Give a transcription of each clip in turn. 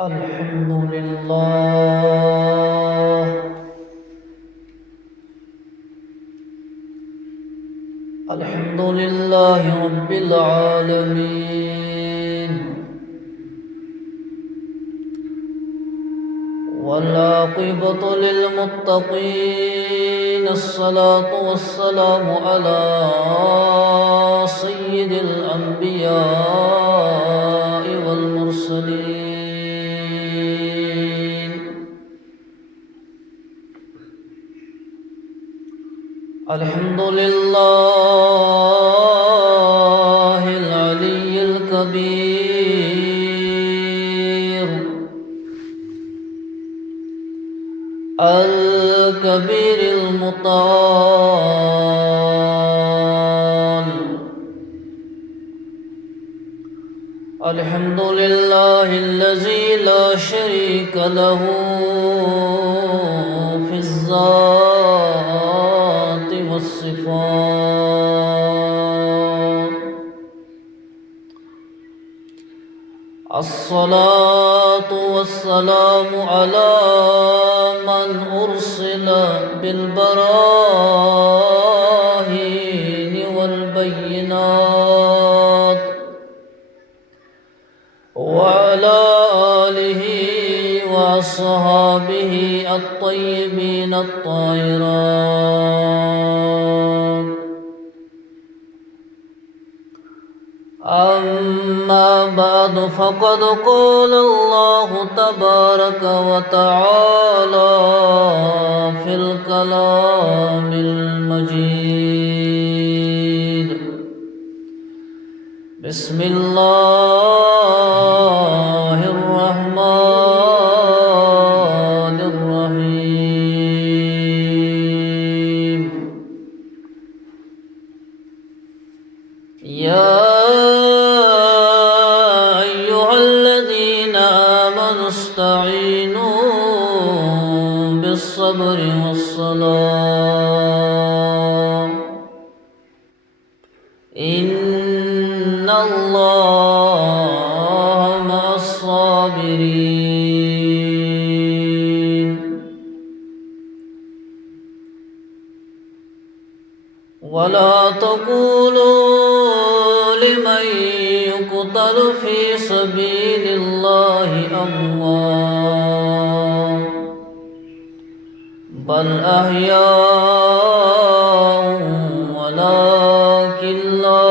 الحمد لله. الحمد لله رب العالمين، والعاقبة للمتقين. الصلاة والسلام على سيد الأنبياء والمرسلين. الحمد لله العلي الكبير، الكبير المتعال. الحمد لله الذي لا شريك له في الذات والصفات. الصلاة والسلام على من أرسل بالبراهين والبينات، وعلى آله وأصحابه الطيبين الطاهرات. أما بعد، فقد قال الله تبارك وتعالى في الكلام المجيد: بسم الله الرحمن الرحيم. يا أيها الذين آمنوا استعينوا بالصبر والصلاة، إن الله مع الصابرين. ولا تقولوا لمن يقتل في سبيل الله أموات، بل أحياء ولكن لا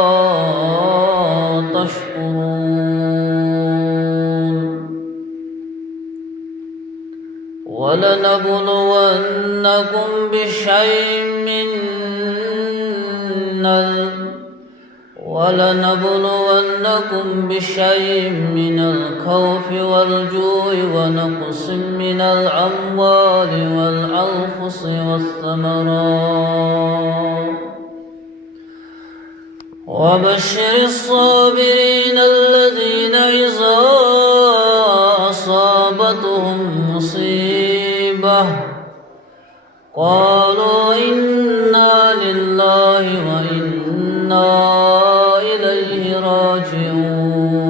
تشكرون. ولنبلونكم بشيء من الخوف والجوع ونقص من الأموال والأنفس والثمرات، وبشر الصابرين الذين إذا أصابتهم مصيبة قالوا إنا لله وإنا إليه راجعون.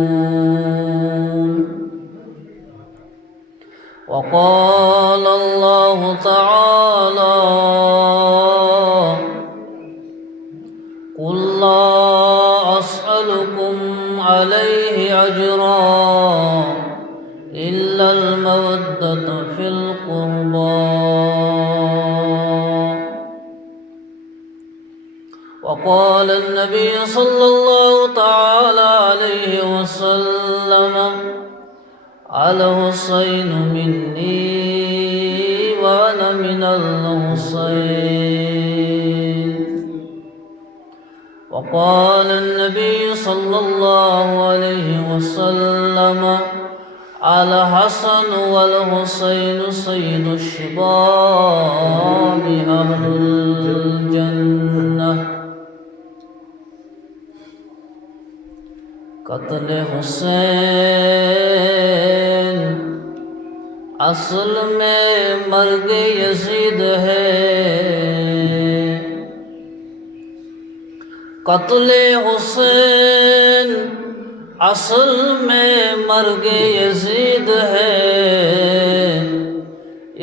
وقال الله تعالى: قل لا أسألكم عليه أجرا إلا المودة في القربى. وقال النبي صلى الله تعالى عليه وسلم: الحسين مني وأنا من الحسين. وقال النبي صلى الله عليه وسلم: الحسن والحسين سيد الشباب أهل الجنة. قتل حسین اصل میں مرگ یزید ہے، قتل حسین اصل میں مرگ یزید ہے،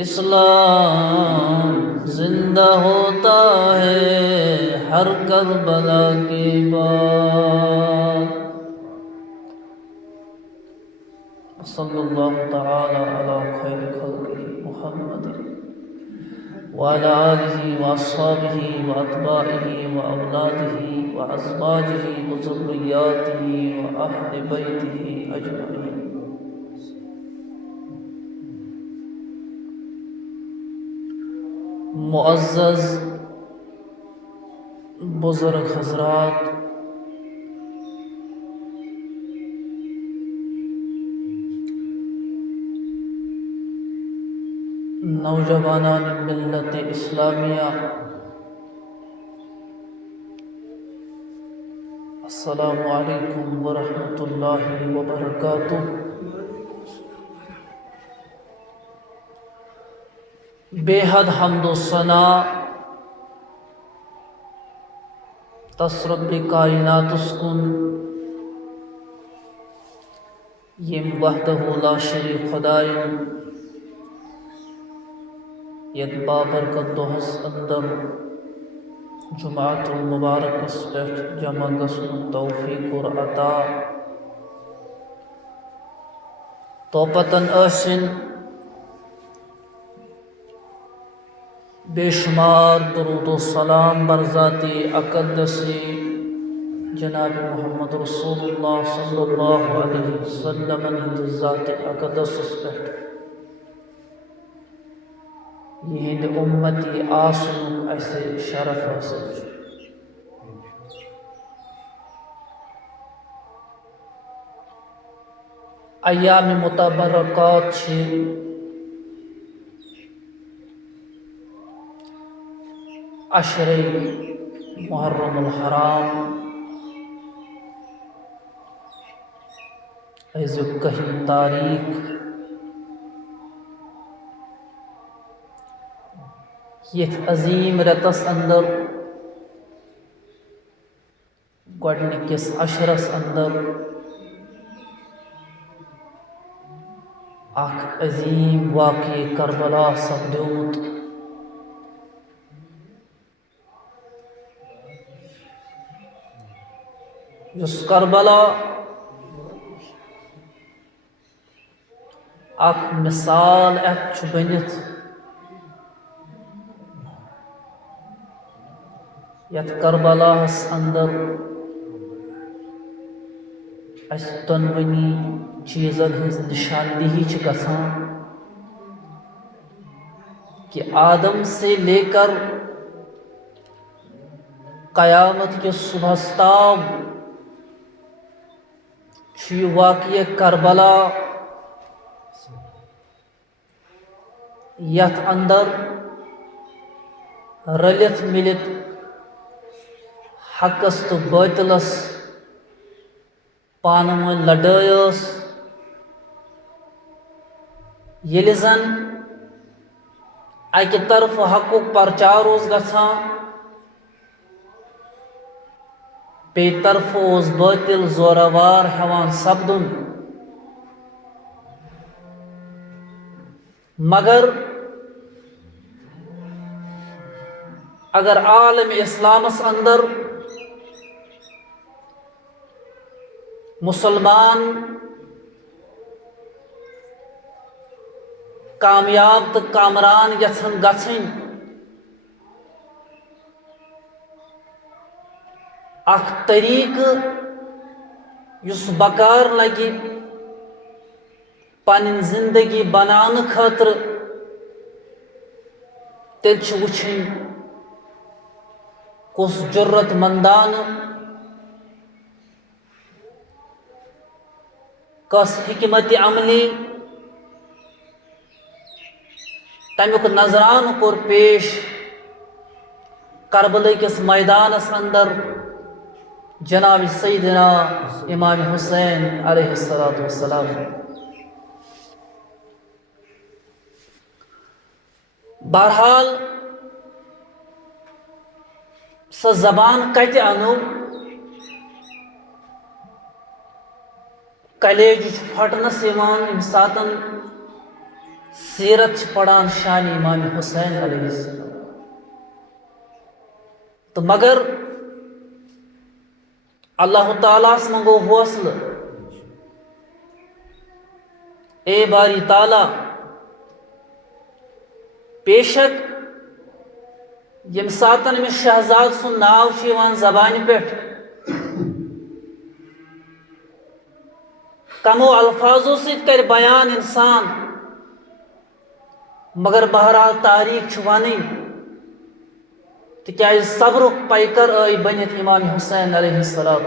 اسلام زندہ ہوتا ہے ہر کربلا کے بعد۔ صلی اللہ تعالی علی خیر خلقہ محمد وعلى آله وأصحابه وأتباعه وأولاده وأزواجه وذرياته وأهل بيته أجمعين۔ معزز بزرگ حضرات، نوجوانان ملت اسلامیہ، السلام علیکم ورحمۃ اللہ وبرکاتہ۔ بے حد حمد و ثنا تسرب کائنات اسکن یم وحدہ لا شریک خدائن یت بابرکت دہس اندر جمعۃ المبارک اس پہ جمع گسن توفیق اور عطا توپتن ٲسِن بے شمار درود و سلام برذاتی اقدسی جناب محمد رسول اللہ صلی اللہ علیہ وسلم ہند ذات اقدس پہ یہند امتی آسن ایسے شرف حاصل۔ ایام متبرکات چھ عشر محرم الحرام ایزک کہم تاریخ یت عظیم رتس اندر گۄڈنِکِس عشرس اندر اکھ عظیم واقعہ کربلا سپدیومُت۔ یُس کربلا اکھ مثال اتھ چھُ بٔنِتھ یتھ کربلاہس اندر اس دۄنوٕنی چیٖزن ہٕنٛز نشاندہی چھِ گژھان کہ آدم سے لے کر قیامت کے صبحس تام چھُ یہ واقعہ کربلا یتھ اندر رلِتھ مِلِتھ حقس تو باطلس پانہٕ ؤنۍ لڑٲے ٲس۔ ییٚلہِ زن اکہِ طرفہٕ حقُک پرچار اوس گژھان، بیٚیہِ طرفہٕ اوس باطل زورآوار ہٮ۪وان سپدُن، مگر اگر عالم اسلامس اندر مسلمان کامیاب تو کامران یژھن گژھٕنۍ، اکھ طریقہٕ یُس بکار لگہِ پنٕنۍ زندگی بناونہٕ خٲطرٕ، تیٚلہِ چھُ وٕچھِنۍ کُس جُرت مندانہٕ کس حکمت عملی تمیُک نظرانہٕ کوٚر پیش کربلہ کِس میدانس اندر جناب سیدنا امام حسین علیہ السلام۔ بہرحال سہ زبان کتہِ انو، کلیج پھٹنس یم ساتن سیرت پڑھان شان امام حسین علیہ السلام تو مگر اللہ تعالیٰ منگو حوصلہ اے باری تعالیٰ بے شک یم ساتن میں شہزاد سن ناو چیوان زبان پیٹھ کمو الفاظوں سے کر بیان انسان مگر بہرحال تاریخ چھوانی تکیاز صبر پیکر آئی بنت امام حسین علیہ السلام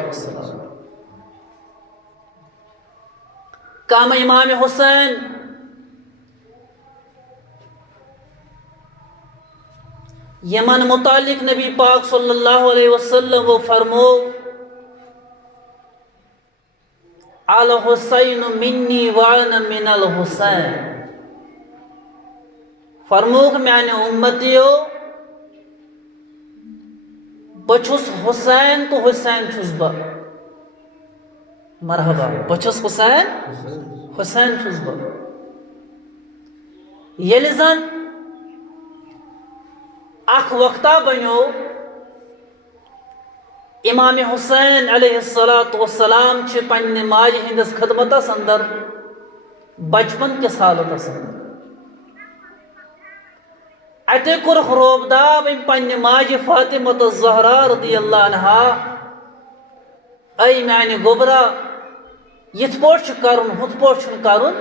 کام امام حسین یمن متعلق نبی پاک صلی اللہ علیہ وسلم وہ فرمو الحسین منی وانا من الحسین فرموک میانے امتیو بچھس حسین تو حسین چھس با مرحبا بچھس حسین چھس با یلی زن اخ وقتا بنو امام حسین علیہ السلام چھ پنہ ماج ہندس خدمتس اندر بچپن کس حالتس اندر اتے کورخ روبداب پنہ ماج فاطمہ الزہرا رضی اللہ عنہا اے میانہ گوبرا یت پوٹ چھ کرن ہت پوٹ چھ کرن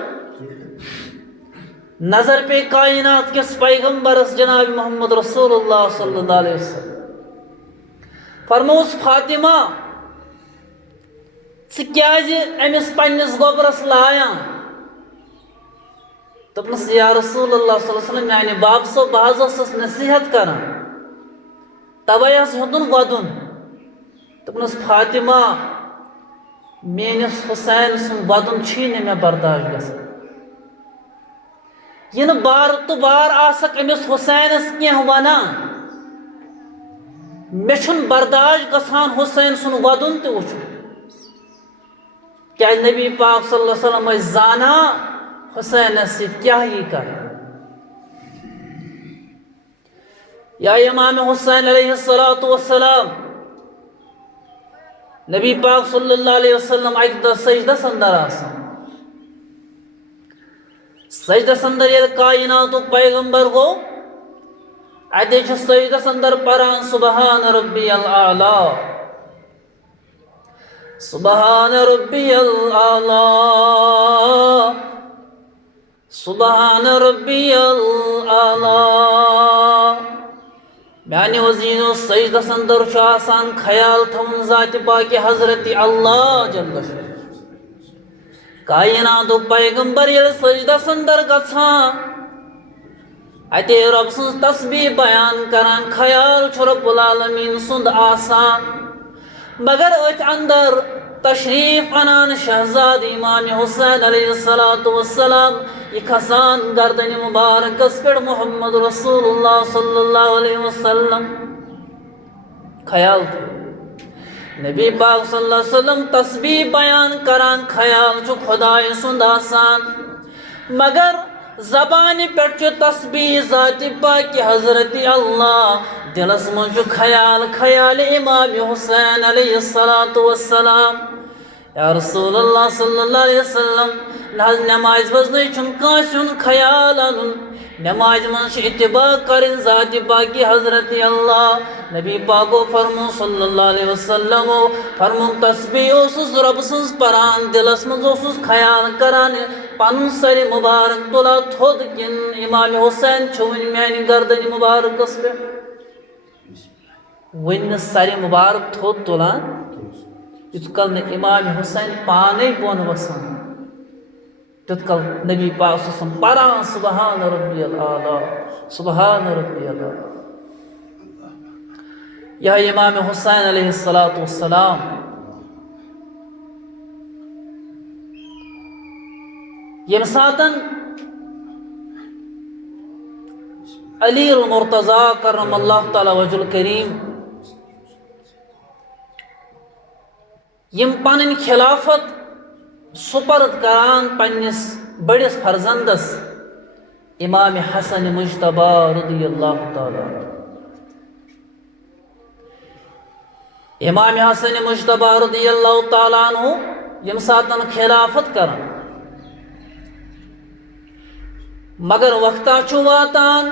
نظر پہ کائنات کس پیغمبرس جناب محمد رسول اللہ صلی اللہ علیہ وسلم فرموس فاطمہ ثی امس پنس گوبرس لایاں دپنس یا رسول اللہ صلی اللہ علیہ وسلم میانہ باب صو بہت ٲسس نصیحت کران توے ہیوٚتُن ودُن دپنس فاطمہ میٲنِس حسین سُنٛد ودُن چھی نہٕ مےٚ برداشت گژھان یہ نہ بار تو بار آسک امس حسینس کینٛہہ ونان مے چھُنہٕ برداشت گژھان حسین سُنٛد ودُن تہِ وٕچھُن کیٛازِ نبی پاک صلی اللہ علیہ وسلم ٲسۍ زانان حسینس سۭتۍ کیٛاہ یی کرنہٕ یا امام حسین علیہ السلام نبی پاک صلی اللہ علیہ وسلم اکہ دۄہ سجدس اندر آسان سجدس اندر ییٚلہِ کائناتُک پیغمبر گوٚو اتے چھُ سجدس اندر پران سبحان ربی الاعلیٰ سبحان ربی الاعلیٰ سبحان ربی الاعلیٰ میانہ وزینو سجدس اندر چھُ آسان خیال تھاوُن ذاتِ پاکہِ حضرت اللہ جل شانہ کائناتُک پیغمبر ییٚلہِ سجدس اندر گژھان اتے رب سٕنٛز تسبیح بیان کران خیال چھُ رب العالمین سُنٛد آسان مگر أتھۍ اندر تشریف انان شہزاد امام حسین علیہ السلام یہ کھسان گردن مبارکس پہ محمد رسول اللہ صلی اللہ علیہ وسلم خیال تھو نبی پاک صلی اللہ علیہ وسلم تسبیح بیان کران خیال چھُ خدائے سُنٛد آسان مگر زبان پہ تسبیح ذات پاک حضرت اللہ دلس من خیال امام حسین علیہ السلام یا رسول اللہ صلی اللہ علیہ وسلم نماز وزن کانس خیال ان نماز من اتباع کرن ذات پاک حضرت اللہ نبی پاکو فرمو صلی اللہ علیہ وسلم فرمو تسبیح اوسس رب سنز پران دلس من اوسس خیال کران پن سر مبارک تلا تھود کن امام حسین چھوین میانی گردن مبارک اس پہ ون سر مبارک تھود تلان یت کل امام حسین پانے بون وسان تت کل نبی پاک صلی اللہ علیہ وسلم پران سبحان ربی الاعلیٰ سبحان ربی الاعلیٰ یہ امام حسین علیہ السلام یم ساتن علی المرتضی کرم اللہ تعالی وجہ الکریم یم پنن خلافت سپرد کران پنس بڑس فرزندس امام حسن مجتبہ رضی اللہ تعالیٰ عنہ. امام حسن مجتبہ رضی اللہ تعالیٰ عنہ یم ساتن خلافت کران مگر وقتا چھو واتان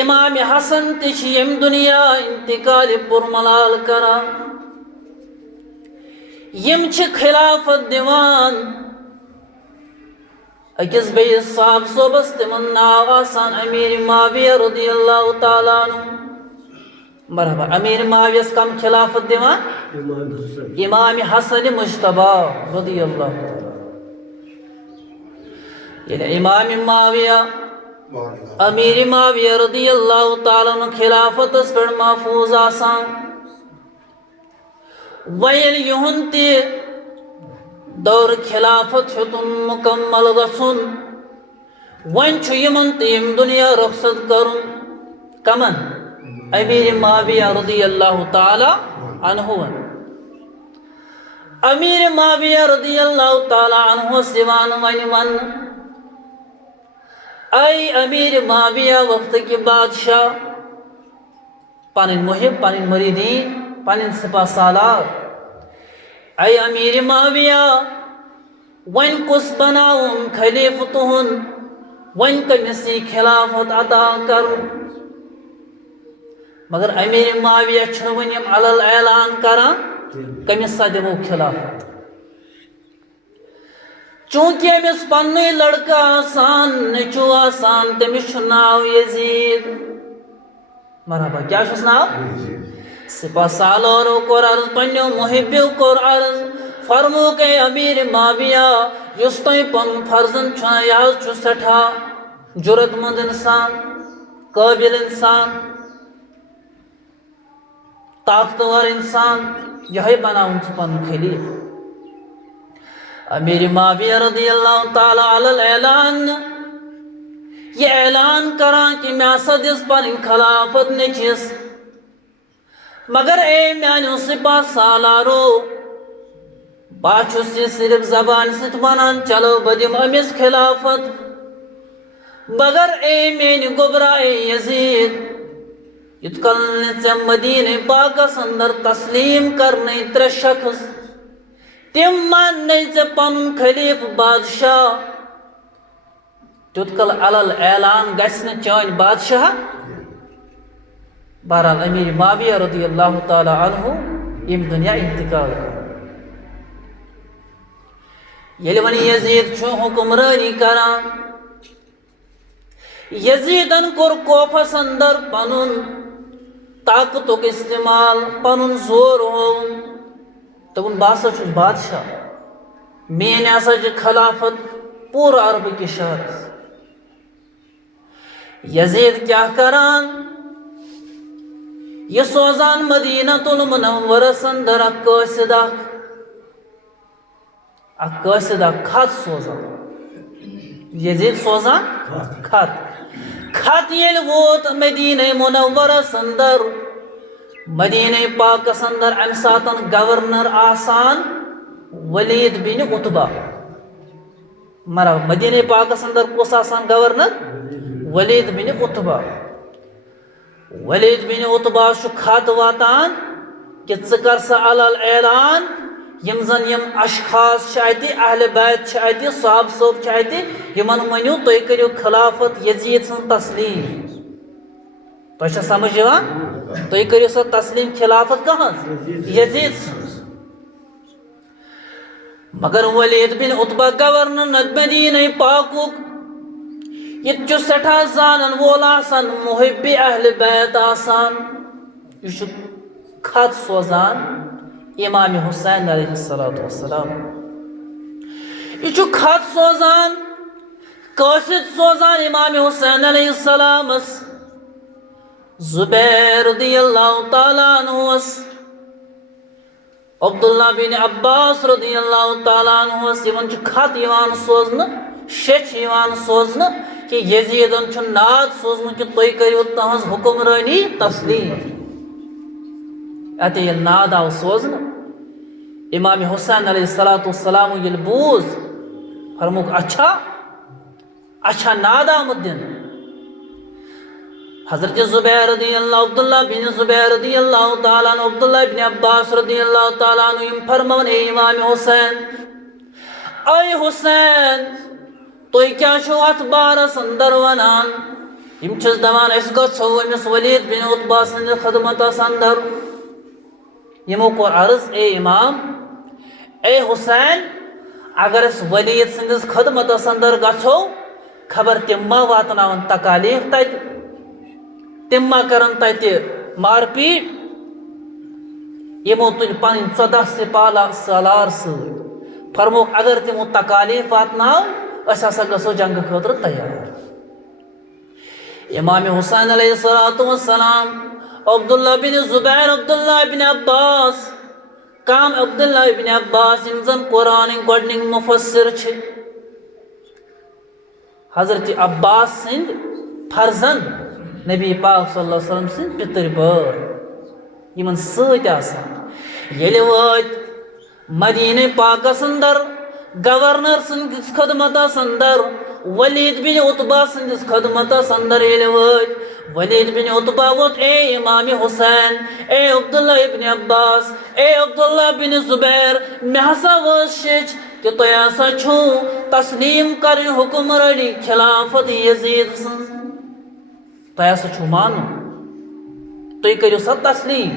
امام حسن تش یم دنیا انتقال پرملال کران یم چھ خلافت دیوان اکس بیس صاحب صوبس تمن ناو آسان امیر معاویہ رضی اللہ تعالیٰ عنہ. مرحبا. امیر معاویس کم خلافت دیوان امام حسن مجتبہ رضی اللہ تعالیٰ. یعنی امام معاویہ امیر معاویہ رضی اللہ تعالیٰ عنہ خلافت اس پر محفوظ آسان ویل یہن تی دور خلافت چھتن مکمل گسن ون چھو یمن تیم دنیا رخصت کرن کمن امیر معاویہ رضی اللہ تعالی عنہ. امیر معاویہ رضی اللہ تعالی عنہ سوان ون اے امیر معاویہ وقت کی بادشاہ پنن محب پنن مریدین پنن سپاہ سالار اے امیر معاویہ ون کس بناؤن خلیف تہن ون کمسی خلافت عطا کر. مگر امیر معاویہ چھن ونیم علل اعلان کران کمس سا دمو خلافت چونکہ امس پن لڑکا آسان نچو آسان تمس چھ ناو یزید. مرحبا. کیا چھس ناو؟ سپاہ سالارو کور عرض پنیو محبیو کور عرض فرمو کہ امیر معاویہ یس تھی پن فرزن چھنا یہ چھ سٹھا جرت مند انسان قابل انسان طاقتور انسان یہ بناؤن پن خلیف. امیر معاویہ رضی اللہ تعالی علی الاعلان یہ اعلان کران کہ میں صدیس پر خلافت نچیس مگر اے میانیو سپاہ سالارو باچھو صرف زبان ست ونان چلو بدیم امس خلافت مگر اے میانی گبرا اے یزید یتکل ژے مدینہ پاکس اندر تسلیم کرنے ترے شخص تم مان ژے پن خلیف بادشاہ تیت کل علل اعلان گھن چان بادشاہ. بہرحال امیر معاویہ رضی اللہ تعالی عنہ یم دنیا انتقال کر. یل ون یزید چھو حکمرانی کران یزیدن کور کوفس اندر پنن طاقتک استعمال پنن زور ہون دپن بہ ہسا چھس بادشاہ مین ہسا چھ خلافت پورٕ عرب کس شہرس. یزید کیا کران یہ سوزان مدینۃ المنورس اندر قاصد خط سوزان یزید سوزان خط یل ووت مدینہ منورس اندر مدینہ پاکس اندر ام ساتن گورنر آسان ولید بن عتبہ. مرحبا. مدینہ پاکس اندر کس آسان گورنر؟ ولید بن عتبہ. ولید بن عتبہ چھ خط واتان کہ ژٕ کر سا علل اعلان یم زن یم اشخاص اتہ اہل بیت اتہ صحاب صوب اتہ یمن ونیو تُہۍ کٔرِو خلافت یزید سن تسلیم. تۄہہِ چھا سمجھ یوان؟ تُہۍ کٔرِو سا تسلیم خلافت کہاں یزید سن. مگر ولید بن عتبہ گورنر مدینہ پاکک یہ سٹھا زانن وول آسان محب اہل بیت آسان یہ خط سوزان امام حسین علیہ السلام. یہ خط سوزان قاصد سوزان امام حسین علیہ السلام زبیر رضی اللہ تعالیٰ عنہ عبداللہ بن عباس رضی اللہ تعالیٰ عنہ یمن خط یوان سوزن شیچ یوان سوزن کہ یزیدن چھ ناد سوزن کہ تُہۍ کٔرِو تہنٛز حکمرانی تسلیم. اتہ ییٚلہِ ناد آو سوزن امام حسین علیہ السلام یل بوز فرموک اچھا ناد آمد دن حضرت زبیر رضی اللہ عبداللہ بن زبیر رضی اللہ تعالیٰ عنہ عبداللہ بن عباس رضی اللہ تعالیٰ عنہ یم فرمون اے امام حسین اے حسین توئی کیا چھو ات بارس اندر ونان یم چھس دپان اس گژھو امس ولید بن عتبہ سند خدمتس اندر یمو کور عرض اے امام اے حسین اگر اس ولید سندس خدمتس اندر گژھو خبر تم ما واتناون تکالیف تت تم ما کرن تت مار پیٹ یمو تل پن 14 سالار ست فرموک اگر تمو تکالیف واتناو اس ہسا گژھو جنگ خاطر تیار امام حسین علیہ السلام عبداللہ بن زبیر عبداللہ بن عباس کام عبداللہ بن عباس یم زن قرآن گۄڈنِک مفسر چھ حضرت عباس سند فرزند نبی پاک صلی اللہ علیہ وسلم سند پتر بار یمن ست آسان ییٚلہِ وٲتۍ مدینہ پاکس اندر گورنر سندس خدمتس اندر ولید بن عتبہ سندس خدمتس اندر ییٚلہِ وٲتۍ ولید بن عتبہ ووت اے امام حسین اے عبداللہ ابن عباس اے عبداللہ بن زبیر مے ہسا وٲژ شیٚچھ کہ تۄہہِ ہسا چھُو تسلیم کرٕنۍ حکمرٲنی خلافت یزید سٕنٛز تۄہہِ ہسا چھُو مانُن تُہۍ کٔرِو سا تسلیم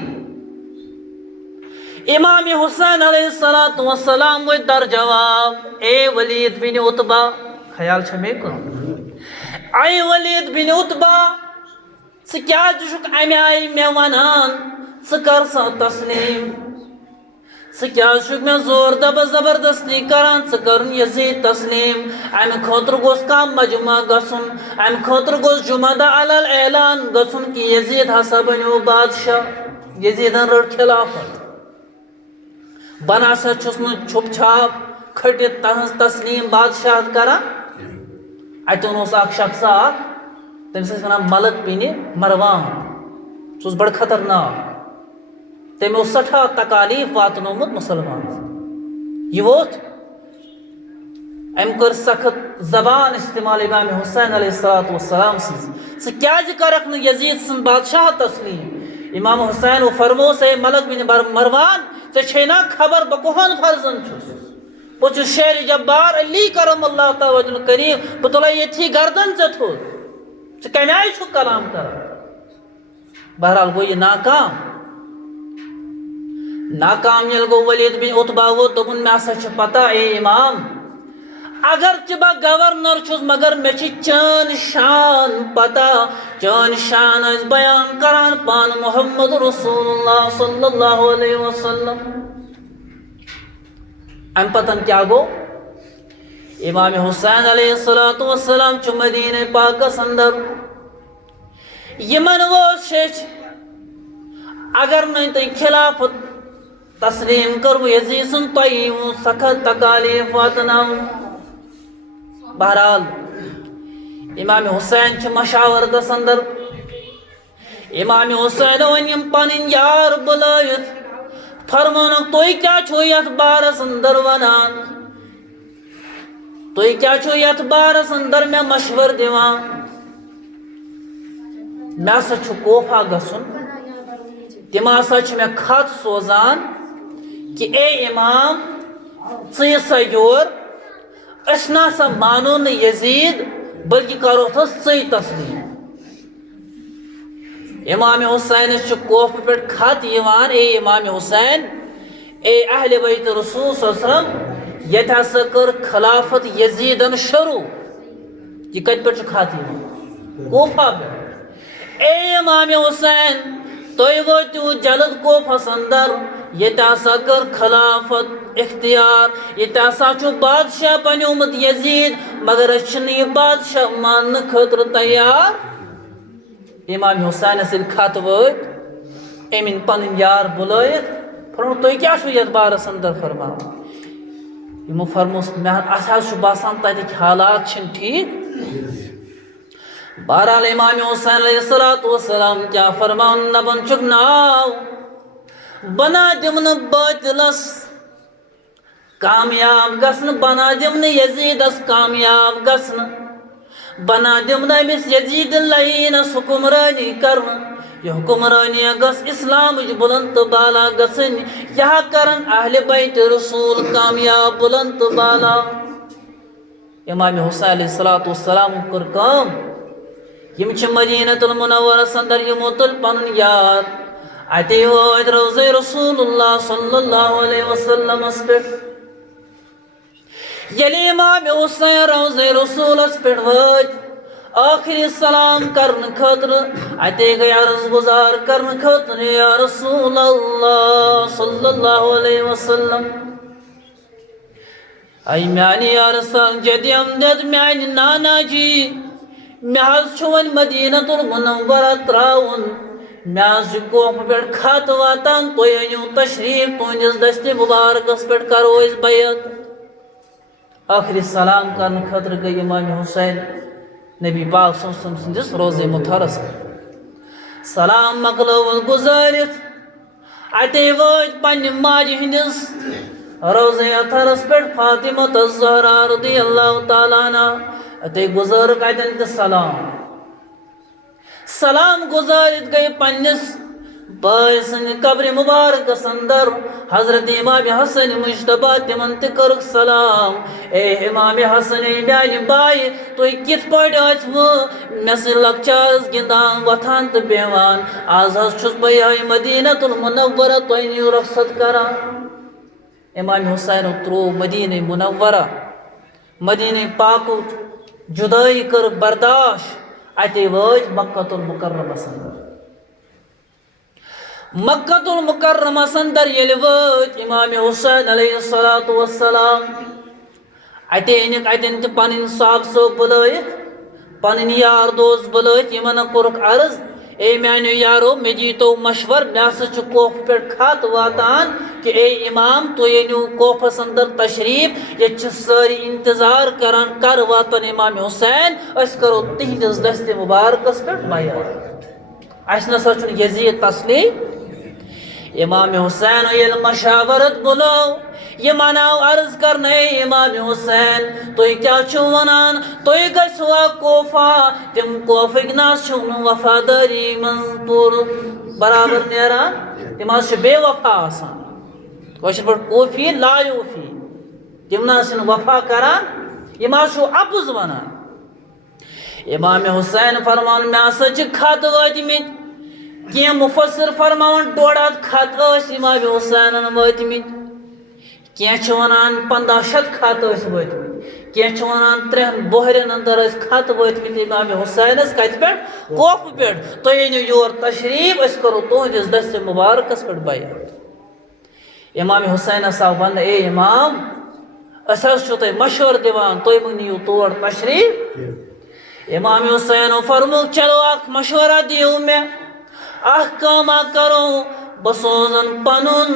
امام حسین علیہ السلام وٲتۍ در جواب اے ولید بن عتبہ خیال چھا مے کُن اے ولید بن عتبہ ژٕ کیٛازِ چھُکھ امہِ آیہِ مےٚ ونان ژٕ کر سا تسلیم ژٕ کیٛازِ چھُکھ مےٚ زور زبردستی کران ژٕ کرُن یزید تسلیم امہِ خٲطرٕ گوٚژھ کانٛہہ مجمع گژھُن امہِ خٲطرٕ گوٚژھ جمعہ دۄہ علل اعلان گژھُن کہ یزید ہسا بنیو بادشاہ یزیدن رٔٹ خلافت بہٕ نسا چھُس نہٕ چھُپ چھاپ کھٔٹِتھ تہنٛز تسلیم بادشاہت کران اتٮ۪ن اوس اکھ شخصا اکھ تٔمِس ٲسۍ ونان ملک بن مروان سُہ اوس بڑٕ خطرناک تٔمۍ اوس سٮ۪ٹھاہ تکالیف واتنومُت مُسلمانن یہ ووت أمۍ کٔر سخت زبان استعمال امام حسین علیہ السلام سٕنٛز ژٕ کیٛازِ کرکھ نہٕ یزید سٕنٛز بادشاہت تسلیم امام حسین فرموس اے ملک بن مروان ژےٚ چھے نا خبر بہٕ کُہُنٛد فرزند چھُس بہٕ چھُس شیر جبار علی کرم اللہ تعالیٰ کریم بہٕ تُلے ییٚتھی گردن ژےٚ تھوٚد ژٕ کمہِ آیہِ چھُکھ کلام کران بہرحال گوٚو یہِ ناکام ییٚلہِ گوٚو ولید بن عتبہ ووت دوٚپُن مےٚ ہسا چھِ پتہ اے امام اگر تہِ بہٕ گورنر چھُس مگر مےٚ چھِ چٲنۍ شان پتہ چٲنۍ شان ٲسۍ بیان کران پانہٕ محمد رسول اللہ صلی اللہ علیہ وسلم امہِ پتن کیٛاہ گوٚو امام حسین علیہ السلام چھُ مدینہ پاکس اندر یمن وٲژ شیٚچھ اگر نہٕ تُہۍ خلافت تسلیم کرو یزید سُنٛد تۄہہِ یِیوٕ سخت تکالیف واتناونہٕ بہرحال امام حسین چھِ مشاورتس اندر امام حسین وۄنۍ یِم پنٕنۍ یار بُلٲوِتھ فرمونکھ تُہۍ کیٛاہ چھُو یتھ بارس اندر ونان تُہۍ کیٛاہ چھُو یتھ بارس اندر مےٚ مشور دِوان مےٚ ہسا چھُ کوفہ گژھُن تِم ہسا چھِ مےٚ خط سوزان کہ اے امام ژٕ یہِ سا یور أسۍ نسا مانو نہٕ یزید بلکہ کروتھس ژٕے تسلیم امام حسینس چھُ کوفہ پٮ۪ٹھ خط یِوان اے امام حسین اے اہل بیت رسول صلی اللہ علیہ وسلم ییٚتہِ ہسا کٔر خلافت یزیدن شروع یہ کتہِ پٮ۪ٹھ چھُ خط یِوان کوفہ پٮ۪ٹھ اے امام حسین تُہۍ وٲتِو جلد کوفس اندر ییٚتہِ ہسا کٔر خلافت اختیار ییٚتہِ ہسا چھُ بادشاہ بنیومُت یزید مگر أسۍ چھِنہٕ یہِ بادشاہ ماننہٕ خٲطرٕ تیار امام حسینس ییٚلہِ خط وٲتۍ أمۍ أنۍ پنٕنۍ یار بُلٲیِتھ فرمووُکھ تُہۍ کیٛاہ چھُو یتھ بارس اندر فرماوان یِمو فرمووُس اَسہِ حظ چھُ باسان تتِکۍ حالات چھِنہٕ ٹھیٖک بہرحال امام حسین علیہ السلام کیا فرمان نبن چھُکھ ناو بنا دِمہٕ نہٕ باطلس کامیاب گژھن بنا دِم نہٕ یزیٖدس کامیاب گژھن بنا دِم نہٕ أمِس یزیٖد لعیٖنس حُکمرٲنی کرنہٕ یہ حکمرٲنی گژھ اسلامٕچ بُلند تہٕ بالا گژھٕنۍ یہ کرن اہلِ بیت رسول کامیاب بُلند تہٕ بالا امام حسین علیہ الصلوۃ والسلام کٔر کٲم یم چھِ مدینۃ المنورس اندر یمو تُل پنُن یاد اتے وٲتۍ روضے رسول اللہ صلی اللہ علیہ وسلمس پٮ۪ٹھ ییٚلہِ امام حسین روضے رسولس پٮ۪ٹھ وٲتۍ آخری سلام کرنہٕ خٲطرٕ اتے گٔے عرض گزار کرنہٕ خٲطرٕ یا رسول اللہ صلی اللہ علیہ وسلم اے میانہِ یارٕ سنجد امجد میانہِ نانا جی مےٚ حظ چھُ وۄنۍ مدینۃ المنورہ ترٛاوُن مےٚ حظ چھُ کوفہٕ پٮ۪ٹھ خط واتان تُہۍ أنِو تشریٖف تُہنٛدِس دستہِ مُبارکس پٮ۪ٹھ کرو أسۍ بیعت آخری سلام کرنہٕ خٲطرٕ گٔے امام حسین نبی پاک صلی اللہ علیہ وسلم سٕنٛدِس روضے مطہرس پٮ۪ٹھ سلام مۄکلٲوُن گُزٲرِتھ اتے وٲتۍ پننہِ ماجہِ ہٕنٛدِس روضے اطہرس پٮ۪ٹھ فاطمہ الزہرا رضی اللہ تعالیٰ عنہا اتے گزٲرٕکھ اتٮ۪ن تہِ سلام گزٲرِتھ گٔے پننِس بٲے سٕنٛدِ قبرِ مُبارکس اندر حضرت امام حسن مجتبیٰ تِمن تہِ کٔرٕکھ سلام اے امام حسن اے میانہِ بایہِ تُہۍ کِتھ پٲٹھۍ ٲسوٕ مےٚ سۭتۍ لۄکچارس گِنٛدان وۄتھان تہٕ بیٚہوان آز حظ چھُس بہٕ یِہے مدینۃ المنورہ تۄہہِ نِیِو رخصت کران امام حسینو ترٛوو مدینہ منورہ مدینہ پاکُک جُدٲیی کٔرٕکھ برداشت اتے وٲتۍ مکۃ المکرمس اندر مکۃ المکرمس اندر ییٚلہِ وٲتۍ امام حسین علیہ الصلوۃ والسلام اتے أنِکھ اتٮ۪ن تہِ پنٕنۍ صحابہٕ صٲب بُلٲیِتھ پنٕنۍ یار دوس بُلٲیِتھ یِمن کوٚرُکھ عرض اے میانیو یارو مےٚ دیٖتو مشور مےٚ ہسا چھُ کوفہٕ پٮ۪ٹھ خط واتان کہ اے امام تُہۍ أنِو کوفس اندر تشریٖف ییٚتہِ چھِ سٲری انتظار کران کر واتن امام حسین أسۍ کرو تِہنٛدِس دستہِ مُبارکس پٮ۪ٹھ بیعت اسہِ نسا چھُنہٕ یزیٖد تسلیم امام حسین ییٚلہِ مشاورت بُلٲو یِمن آو عرض کرنہٕ اے امام حسین تُہۍ کیٛاہ چھِو ونان تُہۍ گژھوا کوفہ تِم کوفٕکۍ نہ حظ چھِو نہٕ وفادٲری منٛز پوٗرٕ برابر نیران تِم حظ چھِ بے وفا آسان کٲشِر پٲٹھۍ کوفی لایوفی تِم نہ حظ چھِنہٕ وفا کران یِم حظ چھِو اپُز ونان امام حسین فرمان مےٚ ہسا چھِ خط وٲتمٕتۍ کینٛہہ مُفسر فرماوان 1.5 خط ٲسۍ امام حسینن وٲتمٕتۍ کینٛہہ چھِ ونان 1500 خط ٲسۍ وٲتمٕتۍ کینٛہہ چھِ ونان 3 بۄہرٮ۪ن اندر ٲسۍ خط وٲتمٕتۍ امام حسینس کتہِ پٮ۪ٹھ کوفہٕ پٮ۪ٹھ تُہۍ أنِو یور تشریٖف أسۍ کرو تُہنٛدِس دستہِ مُبارکس پٮ۪ٹھ بیعت امام حسینس آو وننہٕ اے امام أسۍ حظ چھِو تۄہہِ مشورٕ دِوان تُہۍ مہٕ نِیِو تور تشریٖف امام حسینو فرمووُکھ چلو اکھ مشورہ دِیِو مےٚ اکھ کٲما کرو بہٕ سوزن پنُن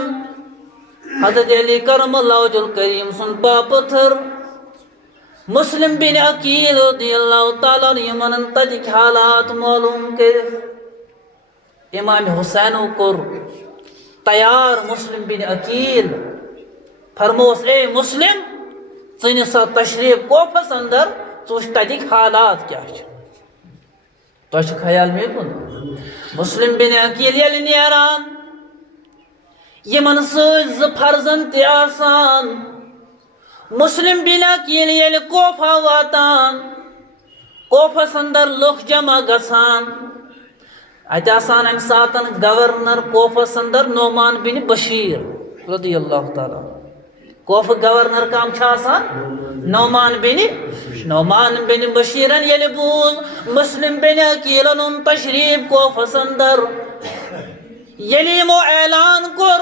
حضرت علی کرم اللہ وجہ الکریم سُنٛد باپتھر مسلم بن عقیل رضی اللہ تعالیٰ یِمن تتِکۍ حالات معلوم کٔرِتھ امام حسینو کوٚر تیار مسلم بن عقیل فرمووس اے مسلم ژٕ نہِ سا تشریٖف کوفس اندر ژٕ وٕچھ تتِکۍ حالات کیٛاہ چھِ تۄہہِ چھُ خیال مےٚ کُن مسلم بن عقیل ییٚلہِ نیران یِمن سۭتۍ 2 فرزند تہِ آسان مسلم بن عقیل ییٚلہِ کوفہ واتان کوفس اندر لُکھ جمع گژھان اتہِ آسان امہِ ساتن گورنر کوفس اندر نعمان بن بشیر رضی اللہ تعالیٰ کوفہٕ گورنر کم چھُ آسان نعمان بن بشیرن ییٚلہِ بوٗز مسلم بن عقیلن اوٚن تشریٖف کوفس اندر ییٚلہِ یِمو اعلان کوٚر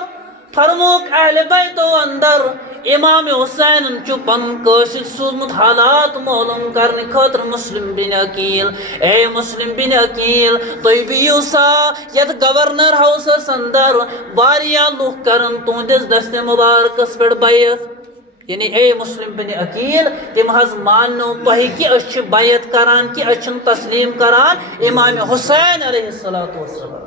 فرمووُکھ اہلِ بیتو اندر امام حسینن چھُ پنُن قٲصد سوٗزمُت حالات معلوم کرنہٕ خٲطرٕ مسلم بن عقیل اے مسلم بن عقیل تُہۍ بِہِو سا یتھ گورنر ہاوسس اندر واریاہ لُکھ کرن تُہنٛدِس دستہِ مُبارکس پٮ۪ٹھ بیعت یعنی اے مسلم بن عقیل تِم حظ ماننو تۄہہِ کہِ أسۍ چھِ بیعت کران کہِ أسۍ چھِنہٕ تسلیٖم کران امام حسین علیہ الصلوۃ والسلام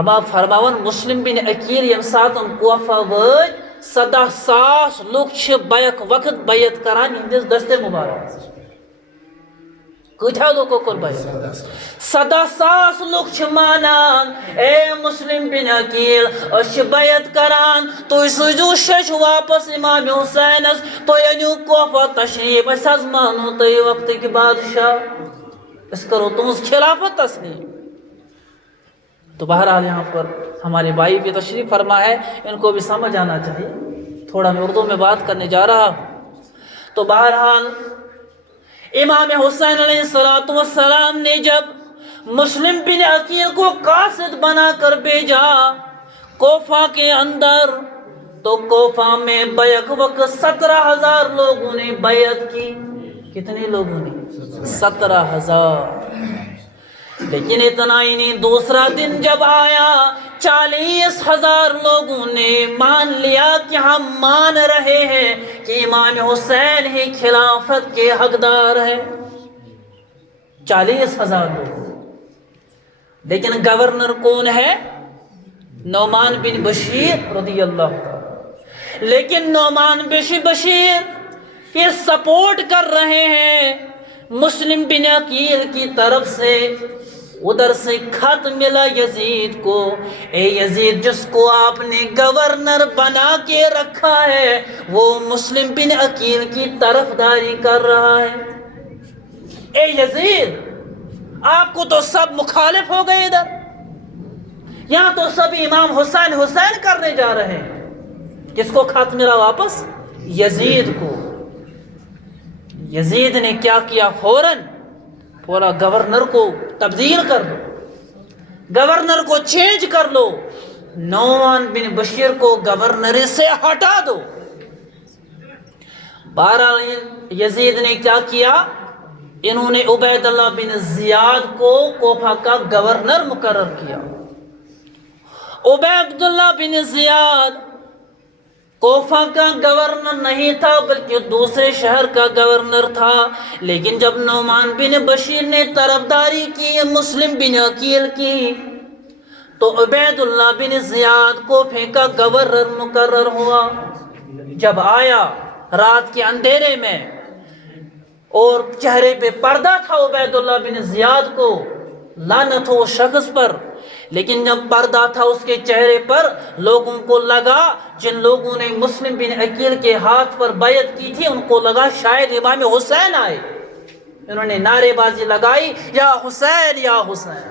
اما فرماون مسلم بن عقیل ییٚمہِ ساتہٕ کوفہ وٲتۍ 17 ساس لوگ چھ بیک وقت بیعت کران ہندس دستے مبارک کتھا لوگوں کو بیعت 17 ساس لوگ چھ مانان اے مسلم بن عقیل اش بیعت کران تو سوزو شش واپس امام حسین تو ینیو کوفہ تشریف اس از مانو تی وقت کی بادشاہ اس کرو تمس خلافت تسلیم. تو بہرحال یہاں پر ہمارے بھائی بھی تشریف فرما ہے, ان کو بھی سمجھ آنا چاہیے, تھوڑا میں اردو میں بات کرنے جا رہا ہوں. تو بہرحال امام حسین علیہ السلام نے جب مسلم بن عقیل کو قاصد بنا کر بھیجا کوفہ کے اندر, تو کوفہ میں بیک وقت 17,000 لوگوں نے بیعت کی. کتنے لوگوں نے؟ 17,000. لیکن اتنا ہی نہیں, دوسرا دن جب آیا 40,000 لوگوں نے مان لیا کہ ہم مان رہے ہیں کہ امام حسین ہی خلافت کے حقدار ہیں. 40,000 لوگ. لیکن گورنر کون ہے؟ نعمان بن بشیر رضی اللہ عنہ. لیکن نعمان بن بشیر یہ سپورٹ کر رہے ہیں مسلم بن عقیل کی طرف سے. ادھر سے خط ملا یزید کو, اے یزید جس کو آپ نے گورنر بنا کے رکھا ہے وہ مسلم بن عقیل کی طرفداری کر رہا ہے. اے یزید آپ کو تو سب مخالف ہو گئے, ادھر یہاں تو سب امام حسین حسین کرنے جا رہے ہیں. کس کو خط ملا واپس؟ یزید کو. یزید نے کیا کیا؟ فوراً پورا گورنر کو تبدیل کر لو, گورنر کو چینج کر لو, نعمان بن بشیر کو گورنر سے ہٹا دو. بہرحال یزید نے کیا کیا؟ انہوں نے عبید اللہ بن زیاد کو کوفہ کا گورنر مقرر کیا. عبید اللہ بن زیاد کوفہ کا گورنر نہیں تھا بلکہ دوسرے شہر کا گورنر تھا. لیکن جب نعمان بن بشیر نے طرفداری کی مسلم بن عقیل کی تو عبید اللہ بن زیاد کوفہ کا گورنر مقرر ہوا. جب آیا رات کے اندھیرے میں اور چہرے پہ پردہ تھا عبید اللہ بن زیاد کو, لعنت ہو شخص پر, لیکن جب پردہ تھا اس کے چہرے پر لوگوں کو لگا, جن لوگوں نے مسلم بن عقیل کے ہاتھ پر بیعت کی تھی ان کو لگا شاید امام حسین آئے. انہوں نے نعرے بازی لگائی یا حسین یا حسین.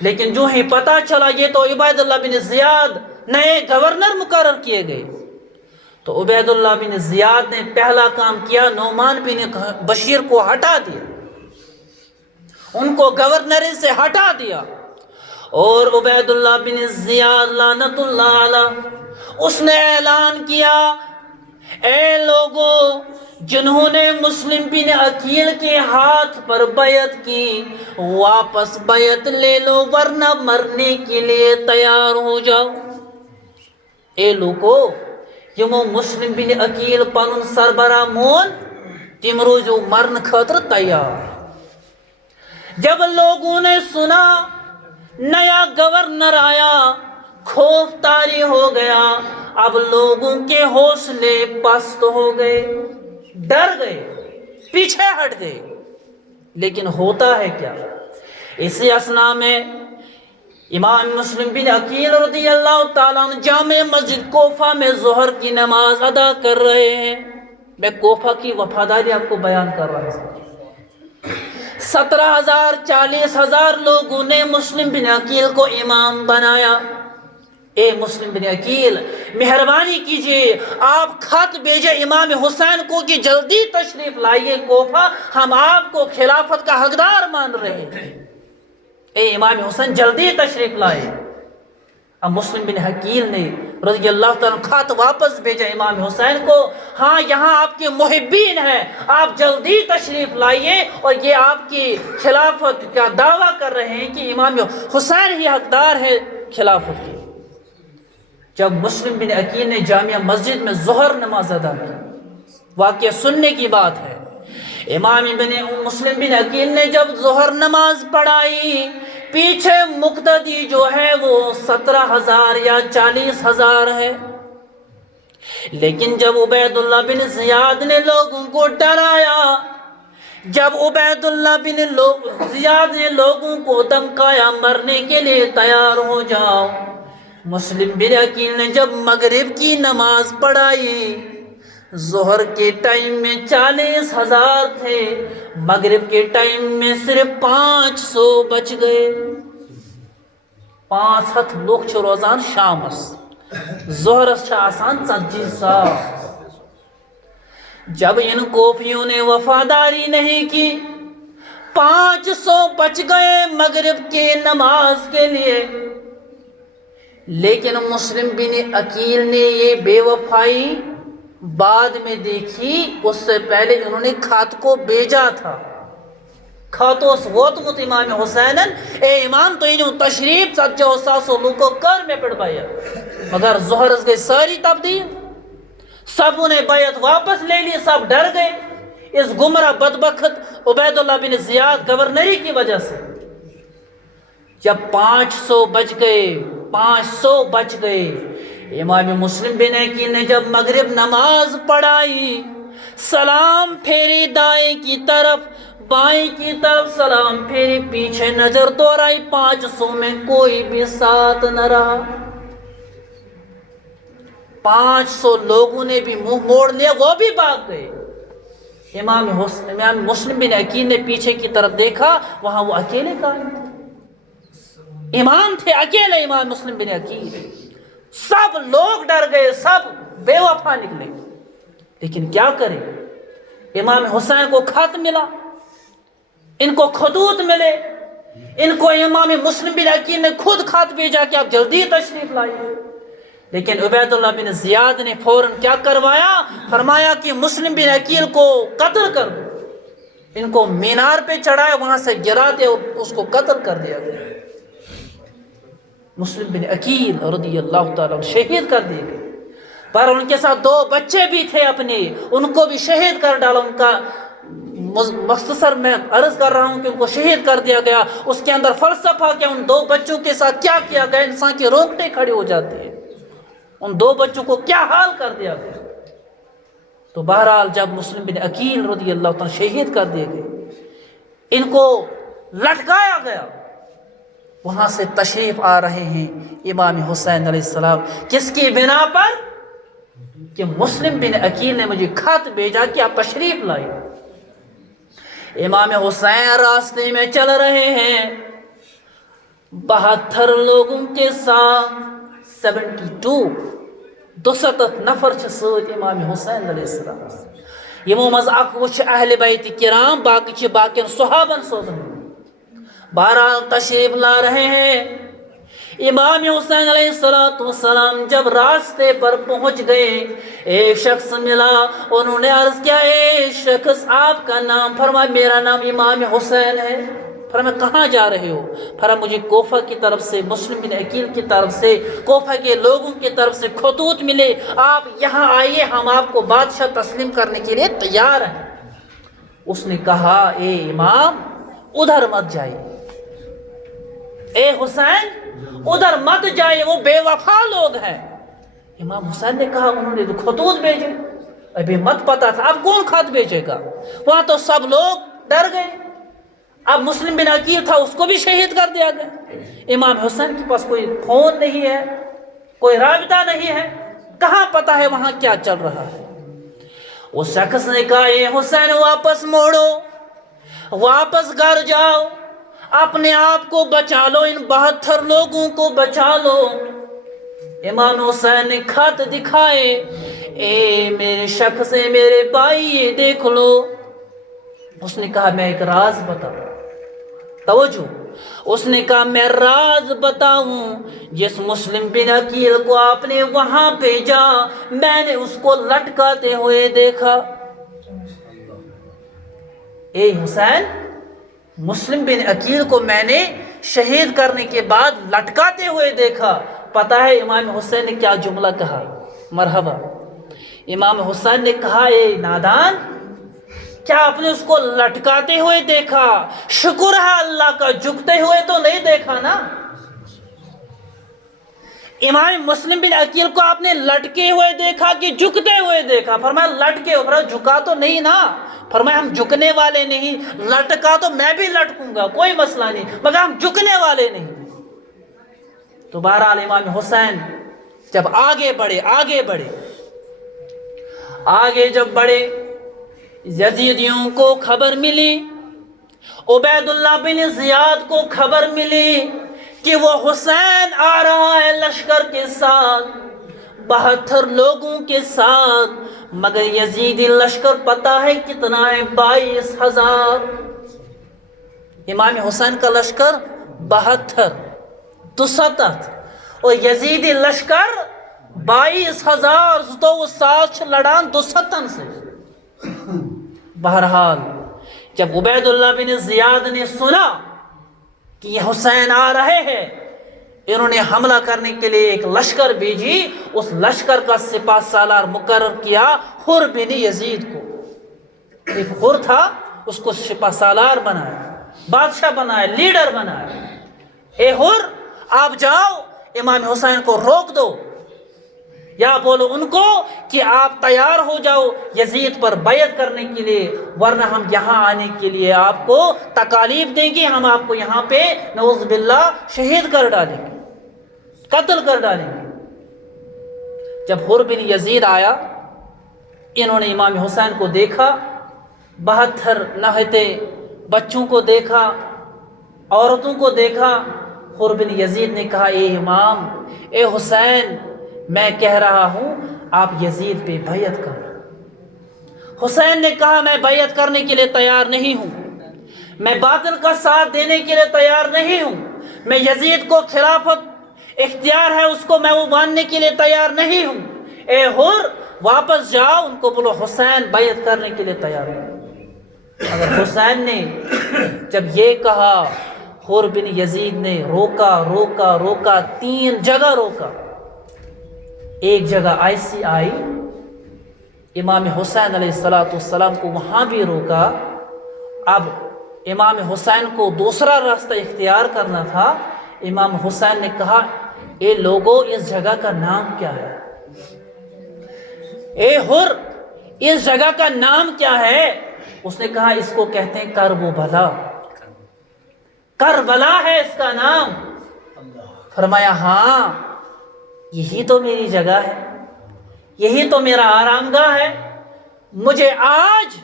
لیکن جو ہی پتہ چلا یہ تو عبید اللہ بن زیاد نئے گورنر مقرر کیے گئے, تو عبید اللہ بن زیاد نے پہلا کام کیا, نعمان بن بشیر کو ہٹا دیا, ان کو گورنر سے ہٹا دیا. اور عبید اللہ بن زیاد لعنت اللہ علیہ اس نے اعلان کیا, اے لوگوں جنہوں نے مسلم بن عقیل کے ہاتھ پر بیعت کی واپس بیعت لے لو ورنہ مرنے کے لیے تیار ہو جاؤ. اے لوگوں یمو مسلم بن عقیل پنن سربراہ مون تم روزو مرن خاطر تیار. جب لوگوں نے سنا نیا گورنر آیا خوف طاری ہو گیا, اب لوگوں کے حوصلے پست ہو گئے, ڈر گئے, پیچھے ہٹ گئے. لیکن ہوتا ہے کیا, اسی اثنا میں امام مسلم بن عقیل رضی اللہ تعالیٰ عنہ جامع مسجد کوفہ میں ظہر کی نماز ادا کر رہے ہیں. میں کوفہ کی وفاداری آپ کو بیان کر رہا ہوں. 17,000 40,000 لوگوں نے مسلم بن عقیل کو امام بنایا. اے مسلم بن عقیل مہربانی کیجئے آپ خط بھیجے امام حسین کو کہ جلدی تشریف لائیے کوفہ, ہم آپ کو خلافت کا حقدار مان رہے ہیں. اے امام حسین جلدی تشریف لائے. اب مسلم بن عقیل نے رضی اللہ تعالیٰ خط واپس بھیجا امام حسین کو, ہاں یہاں آپ کے محبین ہیں, آپ جلدی تشریف لائیے, اور یہ آپ کی خلافت کا دعویٰ کر رہے ہیں کہ امام حسین ہی حقدار ہے خلافت کی. جب مسلم بن عقیل نے جامعہ مسجد میں ظہر نماز ادا کی, واقعہ سننے کی بات ہے, امام مسلم بن عقیل نے جب ظہر نماز پڑھائی پیچھے مقتدی جو ہے وہ 17,000 یا 40,000 ہے. لیکن جب عبید اللہ بن زیاد نے لوگوں کو ڈرایا، جب عبید اللہ بن زیاد نے لوگوں کو دمکایا مرنے کے لیے تیار ہو جاؤ، مسلم بن عقیل نے جب مغرب کی نماز پڑھائی، ظہر کے ٹائم میں 40,000 تھے، مغرب کے ٹائم میں صرف 500 بچ گئے۔ 5 لوگ چھِ روزان شامس، ظہرس چھِ آسان 40,000۔ جب ان کوفیوں نے وفاداری نہیں کی، 500 بچ گئے مغرب کے نماز کے لیے، لیکن مسلم بن عقیل نے یہ بے وفائی بعد میں دیکھی، اس سے پہلے انہوں نے خط کو بھیجا تھا۔ خطوس ووتمت امام حسینن، اے امام تو یہ تشریف 40,000 لوگوں کر میں پڑ بایا، مگر ظہرس گئی ساری تبدیل، سب نے بیعت واپس لے لی، سب ڈر گئے اس گمراہ بدبخت عبید اللہ بن زیاد گورنری کی وجہ سے۔ جب 500 بچ گئے، 500 بچ گئے، امام مسلم بن عقیل نے جب مغرب نماز پڑھائی، سلام پھیری دائیں کی طرف، بائیں کی طرف سلام پھیری، پیچھے نظر دوڑائی، 500 میں کوئی بھی ساتھ نہ رہا۔ 500 لوگوں نے بھی منہ موڑ لیا، وہ بھی بھاگ گئے۔ امام مسلم بن عقیل نے پیچھے کی طرف دیکھا، وہاں وہ اکیلے قائم تھے، امام تھے اکیلے امام مسلم بن عقیل۔ سب لوگ ڈر گئے، سب بے وفا نکلے، لیکن کیا کریں؟ امام حسین کو خط ملا، ان کو خطوط ملے، ان کو امام مسلم بن عقیل نے خود خط بھیجا کہ آپ جلدی تشریف لائیے، لیکن عبید اللہ بن زیاد نے فوراً کیا کروایا؟ فرمایا کہ مسلم بن عقیل کو قتل کر دو، ان کو مینار پہ چڑھائے، وہاں سے گرا دے اور اس کو قتل کر دیا گیا۔ مسلم بن عقیل رضی اللہ تعالیٰ شہید کر دیے گئے، پر ان کے ساتھ 2 بچے بھی تھے اپنے، ان کو بھی شہید کر ڈالا۔ ان کا مختصر میں عرض کر رہا ہوں کہ ان کو شہید کر دیا گیا۔ اس کے اندر فلسفہ کہ ان 2 بچوں کے ساتھ کیا کیا گیا، انسان کی رونگٹیں کھڑی ہو جاتی ہیں، ان 2 بچوں کو کیا حال کر دیا گیا۔ تو بہرحال جب مسلم بن عقیل رضی اللہ تعالیٰ شہید کر دیے گئے، ان کو لٹکایا گیا، وہاں سے تشریف آ رہے ہیں امام حسین علیہ السلام، کس کی بنا پر؟ کہ مسلم بن عقیل نے مجھے خط بھیجا کہ آپ تشریف لائیں۔ امام حسین راستے میں چل رہے ہیں، 72 لوگوں کے ساتھ 72 نفر چھ سۭتۍ امام حسین علیہ السلام، یمو مز اکھ وچھ اہل بیت کرام، باقی چھ باقین صحابن سوزن۔ بہرحال تشریف لا رہے ہیں، امام حسین علیہ السلام جب راستے پر پہنچ گئے، ایک شخص ملا، انہوں نے عرض کیا، اے شخص آپ کا نام؟ فرمایا میرا نام امام حسین ہے۔ فرمایا کہاں جا رہے ہو؟ فرمایا مجھے کوفہ کی طرف سے، مسلم بن عقیل کی طرف سے، کوفہ کے لوگوں کی طرف سے خطوط ملے، آپ یہاں آئیے، ہم آپ کو بادشاہ تسلیم کرنے کے لیے تیار ہیں۔ اس نے کہا اے امام ادھر مت جائیے، اے حسین ادھر مت جائے، وہ بے وفا لوگ ہیں۔ امام حسین نے کہا انہوں نے تو خطوط بھیجے، ابھی مت پتا تھا، اب کون خط بھیجے گا؟ وہاں تو سب لوگ ڈر گئے، اب مسلم بن عقیل تھا، اس کو بھی شہید کر دیا گیا۔ امام حسین کے پاس کوئی فون نہیں ہے، کوئی رابطہ نہیں ہے، کہاں پتا ہے وہاں کیا چل رہا ہے۔ اس شخص نے کہا اے حسین واپس موڑو، واپس گھر جاؤ، اپنے آپ کو بچا لو، ان 72 لوگوں کو بچا لو۔ امام حسین نے خط دکھائے، اے میرے شخص، میرے بھائی یہ دیکھ لو۔ اس نے کہا میں ایک راز بتاؤں، توجہ، اس نے کہا میں راز بتاؤں، جس مسلم بن عقیل کو آپ نے وہاں بھیجا، میں نے اس کو لٹکاتے ہوئے دیکھا۔ اے حسین، مسلم بن عقیل کو میں نے شہید کرنے کے بعد لٹکاتے ہوئے دیکھا۔ پتہ ہے امام حسین نے کیا جملہ کہا؟ مرحبا۔ امام حسین نے کہا اے نادان، کیا آپ نے اس کو لٹکاتے ہوئے دیکھا؟ شکر ہے اللہ کا، جھکتے ہوئے تو نہیں دیکھا نا۔ امام مسلم بن عقیل کو آپ نے لٹکے ہوئے دیکھا کہ جھکتے ہوئے دیکھا؟ فرمایا لٹکے ہوئے، جھکا تو نہیں نا؟ فرمایا ہم جھکنے والے نہیں، لٹکا تو میں بھی لٹکوں گا، کوئی مسئلہ نہیں، مگر ہم جھکنے والے نہیں۔ تو بہرحال امام حسین جب آگے بڑھے آگے جب بڑھے، یزیدیوں کو خبر ملی، عبید اللہ بن زیاد کو خبر ملی کہ وہ حسین آ رہا ہے لشکر کے ساتھ، 72 لوگوں کے ساتھ، مگر یزیدی لشکر پتہ ہے کتنا ہے؟ 22,000۔ امام حسین کا لشکر 72 270 اور یزیدی لشکر 22,000، تو وہ 7 لڑان 270 سے۔ بہرحال جب عبید اللہ بن زیاد نے سنا کہ یہ حسین آ رہے ہیں، انہوں نے حملہ کرنے کے لیے ایک لشکر بھیجی، اس لشکر کا سپہ سالار مقرر کیا حر بن یزید کو۔ ایک حر تھا، اس کو سپہ سالار بنایا، بادشاہ بنایا، لیڈر بنایا۔ اے حر، آپ جاؤ امام حسین کو روک دو، یا بولو ان کو کہ آپ تیار ہو جاؤ یزید پر بیعت کرنے کے لیے، ورنہ ہم یہاں آنے کے لیے آپ کو تکالیف دیں گے، ہم آپ کو یہاں پہ نعوذ باللہ شہید کر ڈالیں گے، قتل کر ڈالیں گے۔ جب حر بن یزید آیا، انہوں نے امام حسین کو دیکھا، 72 نہتے بچوں کو دیکھا، عورتوں کو دیکھا۔ حر بن یزید نے کہا اے امام، اے حسین، میں کہہ رہا ہوں آپ یزید پہ بیعت کرو۔ حسین نے کہا میں بیعت کرنے کے لیے تیار نہیں ہوں، میں باطل کا ساتھ دینے کے لیے تیار نہیں ہوں، میں یزید کو خلافت اختیار ہے اس کو میں وہ ماننے کے لیے تیار نہیں ہوں۔ اے حر، واپس جاؤ، ان کو بولو حسین بیعت کرنے کے لیے تیار ہے۔ اگر حسین نے جب یہ کہا، حر بن یزید نے روکا 3 جگہ روکا۔ ایک جگہ ایسی آئی، امام حسین علیہ السلام کو وہاں بھی روکا۔ اب امام حسین کو دوسرا راستہ اختیار کرنا تھا۔ امام حسین نے کہا اے لوگو، اس جگہ کا نام کیا ہے؟ اے حر، اس جگہ کا نام کیا ہے؟ اس نے کہا اس کو کہتے ہیں کربلا، کربلا ہے اس کا نام۔ فرمایا ہاں، یہی تو میری جگہ ہے، یہی تو میرا آرام گاہ ہے۔ مجھے آج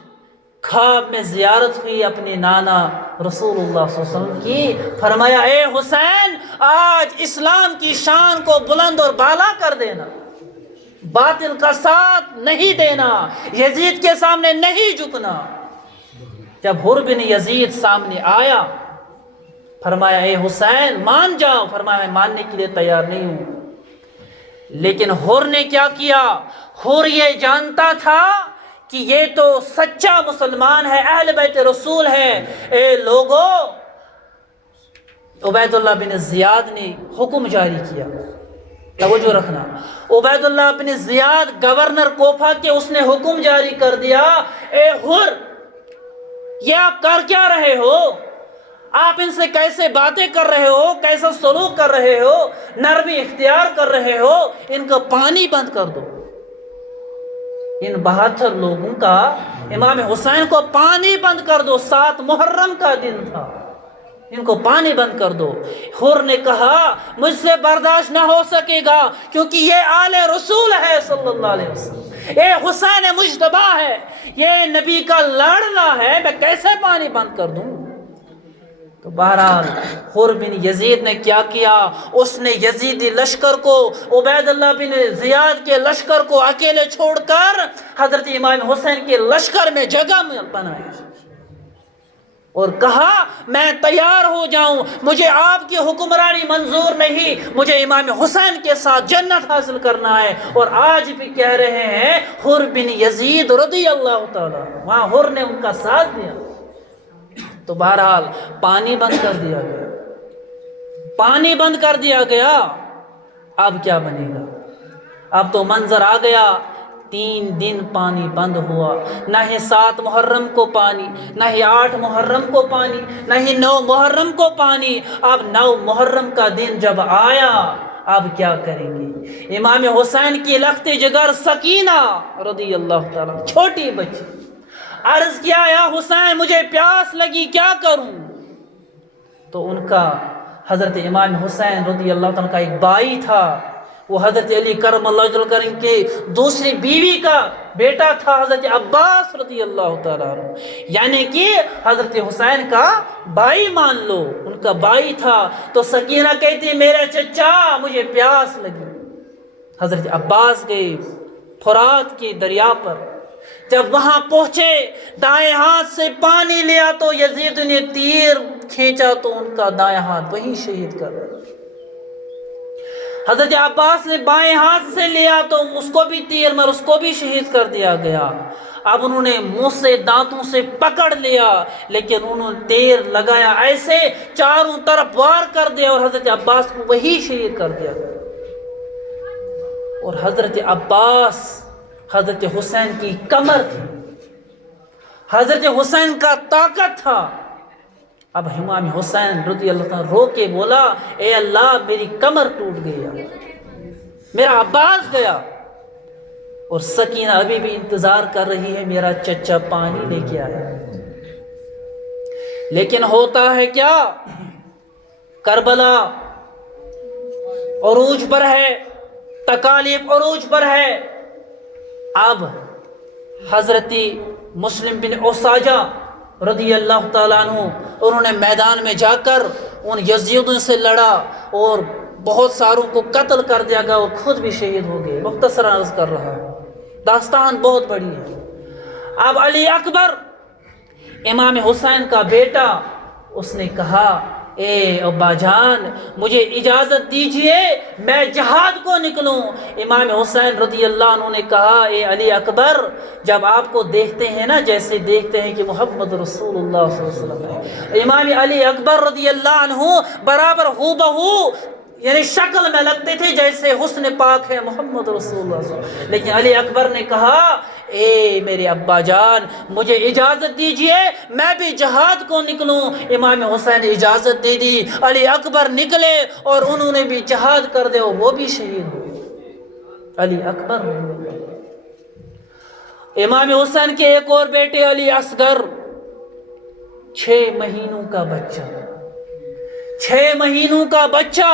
خواب میں زیارت ہوئی اپنے نانا رسول اللہ صلی اللہ علیہ وسلم کی۔ فرمایا اے حسین، آج اسلام کی شان کو بلند اور بالا کر دینا، باطل کا ساتھ نہیں دینا، یزید کے سامنے نہیں جھکنا۔ جب حر بن یزید سامنے آیا، فرمایا اے حسین مان جاؤ۔ فرمایا میں ماننے کے لیے تیار نہیں ہوں۔ لیکن حر نے کیا کیا؟ حر یہ جانتا تھا کہ یہ تو سچا مسلمان ہے، اہل بیت رسول ہے۔ اے لوگو، عبید اللہ بن زیاد نے حکم جاری کیا، توجہ رکھنا، عبید اللہ بن زیاد گورنر کوفہ کے اس نے حکم جاری کر دیا، اے حر، یہ آپ کر کیا رہے ہو؟ آپ ان سے کیسے باتیں کر رہے ہو، کیسا سلوک کر رہے ہو، نرمی اختیار کر رہے ہو؟ ان کا پانی بند کر دو۔ ان 72 لوگوں کا، امام حسین کو پانی بند کر دو، 7 محرم کا دن تھا، ان کو پانی بند کر دو۔ حر نے کہا مجھ سے برداشت نہ ہو سکے گا، کیونکہ یہ آل رسول ہے صلی اللہ علیہ وسلم، یہ حسین مجتبی ہے، یہ نبی کا لاڈلا ہے، میں کیسے پانی بند کر دوں؟ تو بہرحال حر بن یزید نے کیا کیا؟ اس نے یزیدی لشکر کو، عبید اللہ بن زیاد کے لشکر کو اکیلے چھوڑ کر حضرت امام حسین کے لشکر میں جگہ بنائی اور کہا میں تیار ہو جاؤں، مجھے آپ کی حکمرانی منظور نہیں، مجھے امام حسین کے ساتھ جنت حاصل کرنا ہے۔ اور آج بھی کہہ رہے ہیں حر بن یزید رضی اللہ تعالیٰ، وہاں حر نے ان کا ساتھ دیا۔ تو بہرحال پانی بند کر دیا گیا، پانی بند کر دیا گیا۔ اب کیا بنے گا؟ اب تو منظر آ گیا، 3 دن پانی بند ہوا، نہ ہی 7 محرم کو پانی، نہ ہی 8 محرم کو پانی، نہ ہی 9 محرم کو پانی۔ اب 9 محرم کا دن جب آیا، اب کیا کریں گے؟ امام حسین کی لخت جگر سکینہ رضی اللہ تعالیٰ چھوٹی بچی عرض کیا یا حسین مجھے پیاس لگی کیا کروں؟ تو ان کا حضرت امام حسین رضی اللہ تعالیٰ کا ایک بھائی تھا، وہ حضرت علی کرم اللہ وجہ کریم کے دوسری بیوی کا بیٹا تھا، حضرت عباس رضی اللہ تعالیٰ عنہ، یعنی کہ حضرت حسین کا بھائی مان لو، ان کا بھائی تھا۔ تو سکینہ کہتی میرے چچا مجھے پیاس لگی۔ حضرت عباس گئے فرات کے دریا پر، جب وہاں پہنچے دائیں ہاتھ سے پانی لیا تو یزید نے تیر کھینچا تو ان کا دائیں ہاتھ وہیں شہید کر دیا۔ حضرت عباس نے بائیں ہاتھ سے لیا تو اس کو بھی تیر مار اس کو بھی شہید کر دیا گیا۔ اب انہوں نے منہ سے دانتوں سے پکڑ لیا لیکن انہوں نے تیر لگایا ایسے چاروں طرف وار کر دیا اور حضرت عباس کو وہی شہید کر دیا گیا۔ اور حضرت عباس حضرت حسین کی کمر تھی، حضرت حسین کا طاقت تھا۔ اب امام حسین رضی اللہ عنہ رو کے بولا اے اللہ میری کمر ٹوٹ گئی، میرا عباس گیا۔ اور سکینہ ابھی بھی انتظار کر رہی ہے میرا چچا پانی لے کے آیا۔ لیکن ہوتا ہے کیا، کربلا عروج پر ہے، تکالیف عروج پر ہے۔ اب حضرت مسلم بن عساجہ رضی اللہ تعالیٰ عنہ انہوں نے میدان میں جا کر ان یزیدوں سے لڑا اور بہت ساروں کو قتل کر دیا گیا اور خود بھی شہید ہو گئے۔ مختصر عرض کر رہا ہوں، داستان بہت بڑی ہے۔ اب علی اکبر امام حسین کا بیٹا، اس نے کہا اے ابا جان مجھے اجازت دیجئے میں جہاد کو نکلوں۔ امام حسین رضی اللہ عنہ نے کہا اے علی اکبر جب آپ کو دیکھتے ہیں نا جیسے دیکھتے ہیں کہ محمد رسول اللہ صلی اللہ علیہ وسلم ہے، امام علی اکبر رضی اللہ عنہ برابر ہو بہو یعنی شکل میں لگتے تھے جیسے حسن پاک ہے محمد رسول اللہ صلی اللہ علیہ وسلم۔ لیکن علی اکبر نے کہا اے میرے ابا جان مجھے اجازت دیجئے میں بھی جہاد کو نکلوں۔ امام حسین نے اجازت دے دی، علی اکبر نکلے اور انہوں نے بھی جہاد کر دے اور وہ بھی شہید ہوئے۔ علی اکبر امام حسین کے ایک اور بیٹے علی اصغر، 6 مہینوں کا بچہ، 6 مہینوں کا بچہ،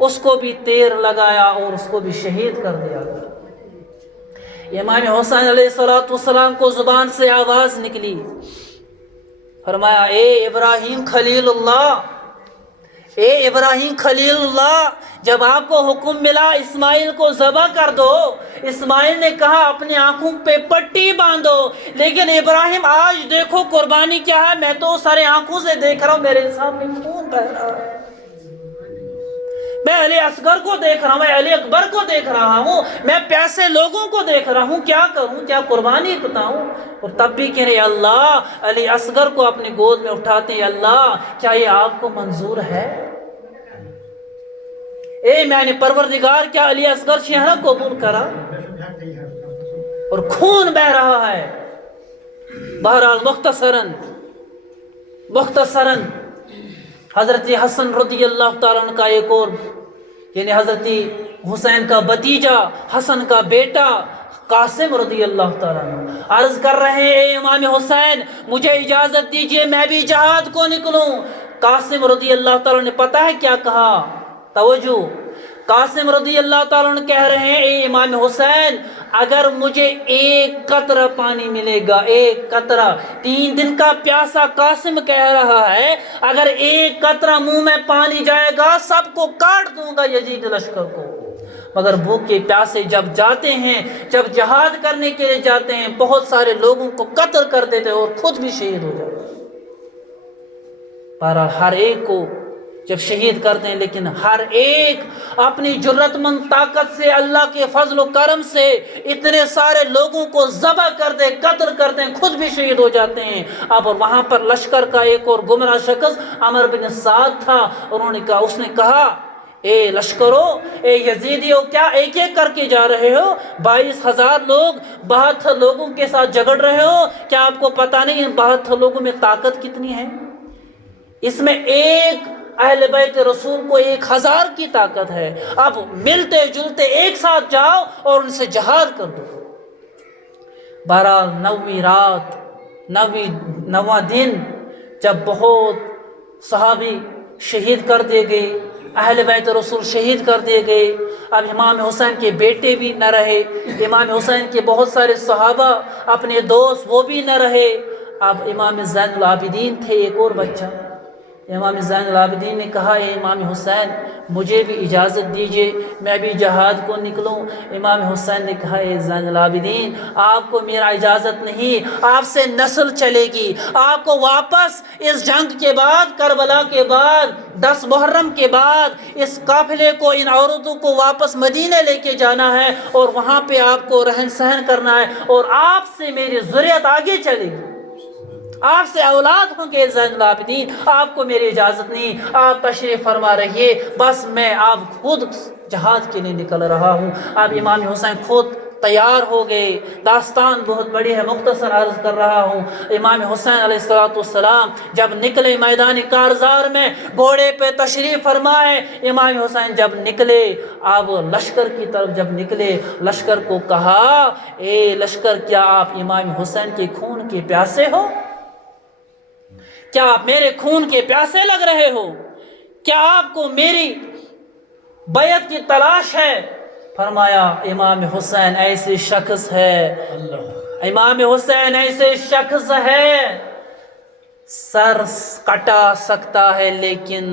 اس کو بھی تیر لگایا اور اس کو بھی شہید کر دیا گیا۔ امام حسین علیہ السلام کو زبان سے آواز نکلی، فرمایا اے ابراہیم خلیل اللہ، اے ابراہیم خلیل اللہ، جب آپ کو حکم ملا اسماعیل کو ذبح کر دو، اسماعیل نے کہا اپنی آنکھوں پہ پٹی باندھو، لیکن ابراہیم آج دیکھو قربانی کیا ہے، میں تو سارے آنکھوں سے دیکھ رہا ہوں میرے سامنے خون بہ رہا ہے، میں علی اصغر کو دیکھ رہا ہوں، میں علی اکبر کو دیکھ رہا ہوں، میں پیاسے لوگوں کو دیکھ رہا ہوں، کیا کروں، کیا قربانی بتاؤں؟ اور تب بھی کہہ رہے اللہ علی اصغر کو اپنے گود میں اٹھاتے ہیں، اللہ کیا یہ آپ کو منظور ہے؟ اے میں نے پروردگار کیا علی اصغر چہرہ قبول کرا؟ اور خون بہ رہا ہے۔ بہرحال مختصراً حضرت حسن رضی اللہ تعالیٰ عنہ کا ایک اور یعنی حضرت حسین کا بھتیجا حسن کا بیٹا قاسم رضی اللہ تعالیٰ عنہ عرض کر رہے ہیں اے امام حسین مجھے اجازت دیجئے میں بھی جہاد کو نکلوں۔ قاسم رضی اللہ تعالیٰ نے پتہ ہے کیا کہا؟ توجہ، قاسم رضی اللہ تعالیٰ عنہ کہہ رہے ہیں اے امام حسین اگر مجھے ایک قطرہ پانی ملے گا، ایک قطرہ، 3 دن کا پیاسا قاسم کہہ رہا ہے، اگر ایک قطرہ منہ میں پانی جائے گا سب کو کاٹ دوں گا یزید لشکر کو۔ مگر بھوکے پیاسے جب جاتے ہیں، جب جہاد کرنے کے لیے جاتے ہیں، بہت سارے لوگوں کو قتل کر دیتے اور خود بھی شہید ہو جاتے ہیں۔ بہرحال ہر ایک کو جب شہید کرتے ہیں لیکن ہر ایک اپنی جرت مند طاقت سے اللہ کے فضل و کرم سے اتنے سارے لوگوں کو ذبح کر دے، قتل کرتے ہیں، خود بھی شہید ہو جاتے ہیں۔ اب وہاں پر لشکر کا ایک اور گمراہ شخص عمر بن سعد تھا، اس نے کہا اے لشکرو، اے یزیدیو، کیا ایک ایک کر کے جا رہے ہو؟ 22,000 لوگ 72 لوگوں کے ساتھ جھگڑ رہے ہو، کیا آپ کو پتہ نہیں ان 72 لوگوں میں طاقت کتنی ہے؟ اس میں ایک اہل بیت رسول کو 1000 کی طاقت ہے، اب ملتے جلتے ایک ساتھ جاؤ اور ان سے جہاد کر دو۔ بہرحال 9ویں رات 9واں دن جب بہت صحابی شہید کر دیے گئے، اہل بیت رسول شہید کر دیے گئے، اب امام حسین کے بیٹے بھی نہ رہے، امام حسین کے بہت سارے صحابہ اپنے دوست وہ بھی نہ رہے، اب امام زین العابدین تھے ایک اور بچہ۔ امام زین العابدین نے کہا اے امام حسین مجھے بھی اجازت دیجئے میں بھی جہاد کو نکلوں۔ امام حسین نے کہا اے زین العابدین آپ کو میرا اجازت نہیں، آپ سے نسل چلے گی، آپ کو واپس اس جنگ کے بعد، کربلا کے بعد، 10 محرم کے بعد اس قافلے کو، ان عورتوں کو واپس مدینہ لے کے جانا ہے اور وہاں پہ آپ کو رہن سہن کرنا ہے اور آپ سے میری ذریت آگے چلے گی، آپ سے اولاد ہوں گے زین العابدین، آپ کو میری اجازت نہیں، آپ تشریف فرما رہیے، بس میں آپ خود جہاد کے لیے نکل رہا ہوں۔ اب امام حسین خود تیار ہو گئے۔ داستان بہت بڑی ہے، مختصر عرض کر رہا ہوں۔ امام حسین علیہ السلام جب نکلے میدان کارزار میں، گھوڑے پہ تشریف فرمائے، امام حسین جب نکلے، اب لشکر کی طرف جب نکلے، لشکر کو کہا اے لشکر کیا آپ امام حسین کے خون کے پیاسے ہو؟ کیا آپ میرے خون کے پیاسے لگ رہے ہو؟ کیا آپ کو میری بیعت کی تلاش ہے؟ فرمایا امام حسین ایسے شخص ہے، امام حسین ایسے شخص ہے سر کٹا سکتا ہے لیکن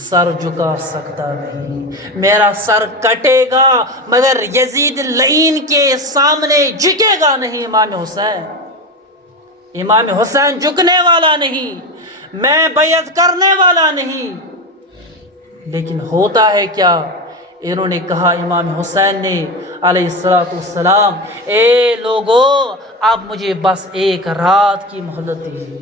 سر جھکا سکتا نہیں، میرا سر کٹے گا مگر یزید لعین کے سامنے جھکے گا نہیں۔ امام حسین جھکنے والا نہیں، میں بیعت کرنے والا نہیں۔ لیکن ہوتا ہے کیا، انہوں نے کہا، امام حسین نے علیہ السلام اے لوگو اب مجھے بس 1 رات کی مہلت دیجیے۔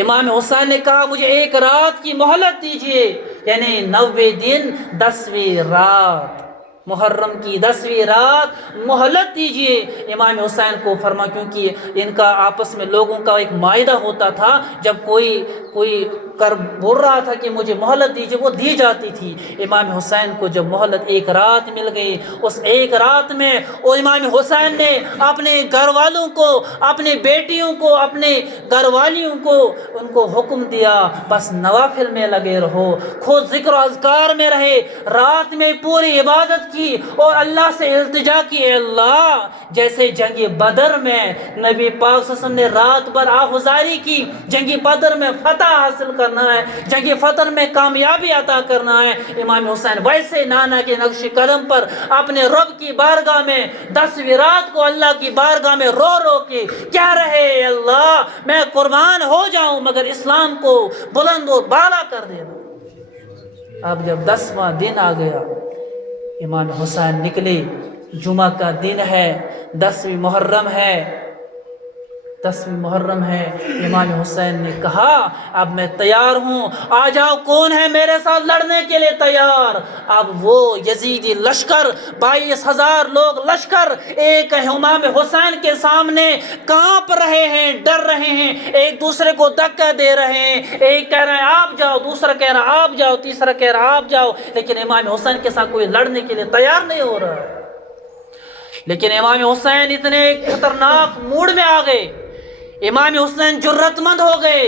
امام حسین نے کہا مجھے 1 رات کی مہلت دیجیے، یعنی 90 دن 10ویں رات، محرم کی 10ویں رات مہلت دیجیے امام حسین کو۔ فرما کیونکہ ان کا آپس میں لوگوں کا ایک معاہدہ ہوتا تھا، جب کوئی کر بول رہا تھا کہ مجھے مہلت دیجیے، وہ دی جاتی تھی۔ امام حسین کو جب مہلت 1 رات مل گئی، اس 1 رات میں وہ امام حسین نے اپنے گھر والوں کو، اپنے بیٹیوں کو، اپنے گھر والیوں کو ان کو حکم دیا بس نوافل میں لگے رہو، خود ذکر و اذکار میں رہے، رات میں پوری عبادت کی اور اللہ سے التجا کی، اے اللہ جیسے جنگ بدر میں نبی پاک صلی اللہ علیہ وسلم نے رات بھر آہوزاری کی، جنگ بدر میں فتح حاصل کرنا ہے، جنگ فتح میں کامیابی عطا کرنا ہے، امام حسین ویسے نانا کے نقش قدم پر اپنے رب کی بارگاہ میں 10ویں رات کو اللہ کی بارگاہ میں رو رو کے کیا رہے، اے اللہ میں قربان ہو جاؤں مگر اسلام کو بلند و بالا کر دینا۔ اب جب 10واں دن آ گیا، امام حسین نکلے، جمعہ کا دن ہے، 10ویں محرم ہے، 10ویں محرم ہے۔ امام حسین نے کہا اب میں تیار ہوں، آ جاؤ، کون ہے میرے ساتھ لڑنے کے لیے تیار؟ اب وہ یزیدی لشکر 22,000 لوگ لشکر ایک امام حسین کے سامنے کانپ رہے ہیں، ڈر رہے ہیں، ایک دوسرے کو دھکا دے رہے ہیں، ایک کہہ رہا ہے آپ جاؤ، دوسرا کہہ رہا آپ جاؤ، تیسرا کہہ رہا آپ جاؤ، لیکن امام حسین کے ساتھ کوئی لڑنے کے لیے تیار نہیں ہو رہا ہے۔ لیکن امام حسین اتنے خطرناک موڈ میں آ گئے، امام حسین جرت مند ہو گئے،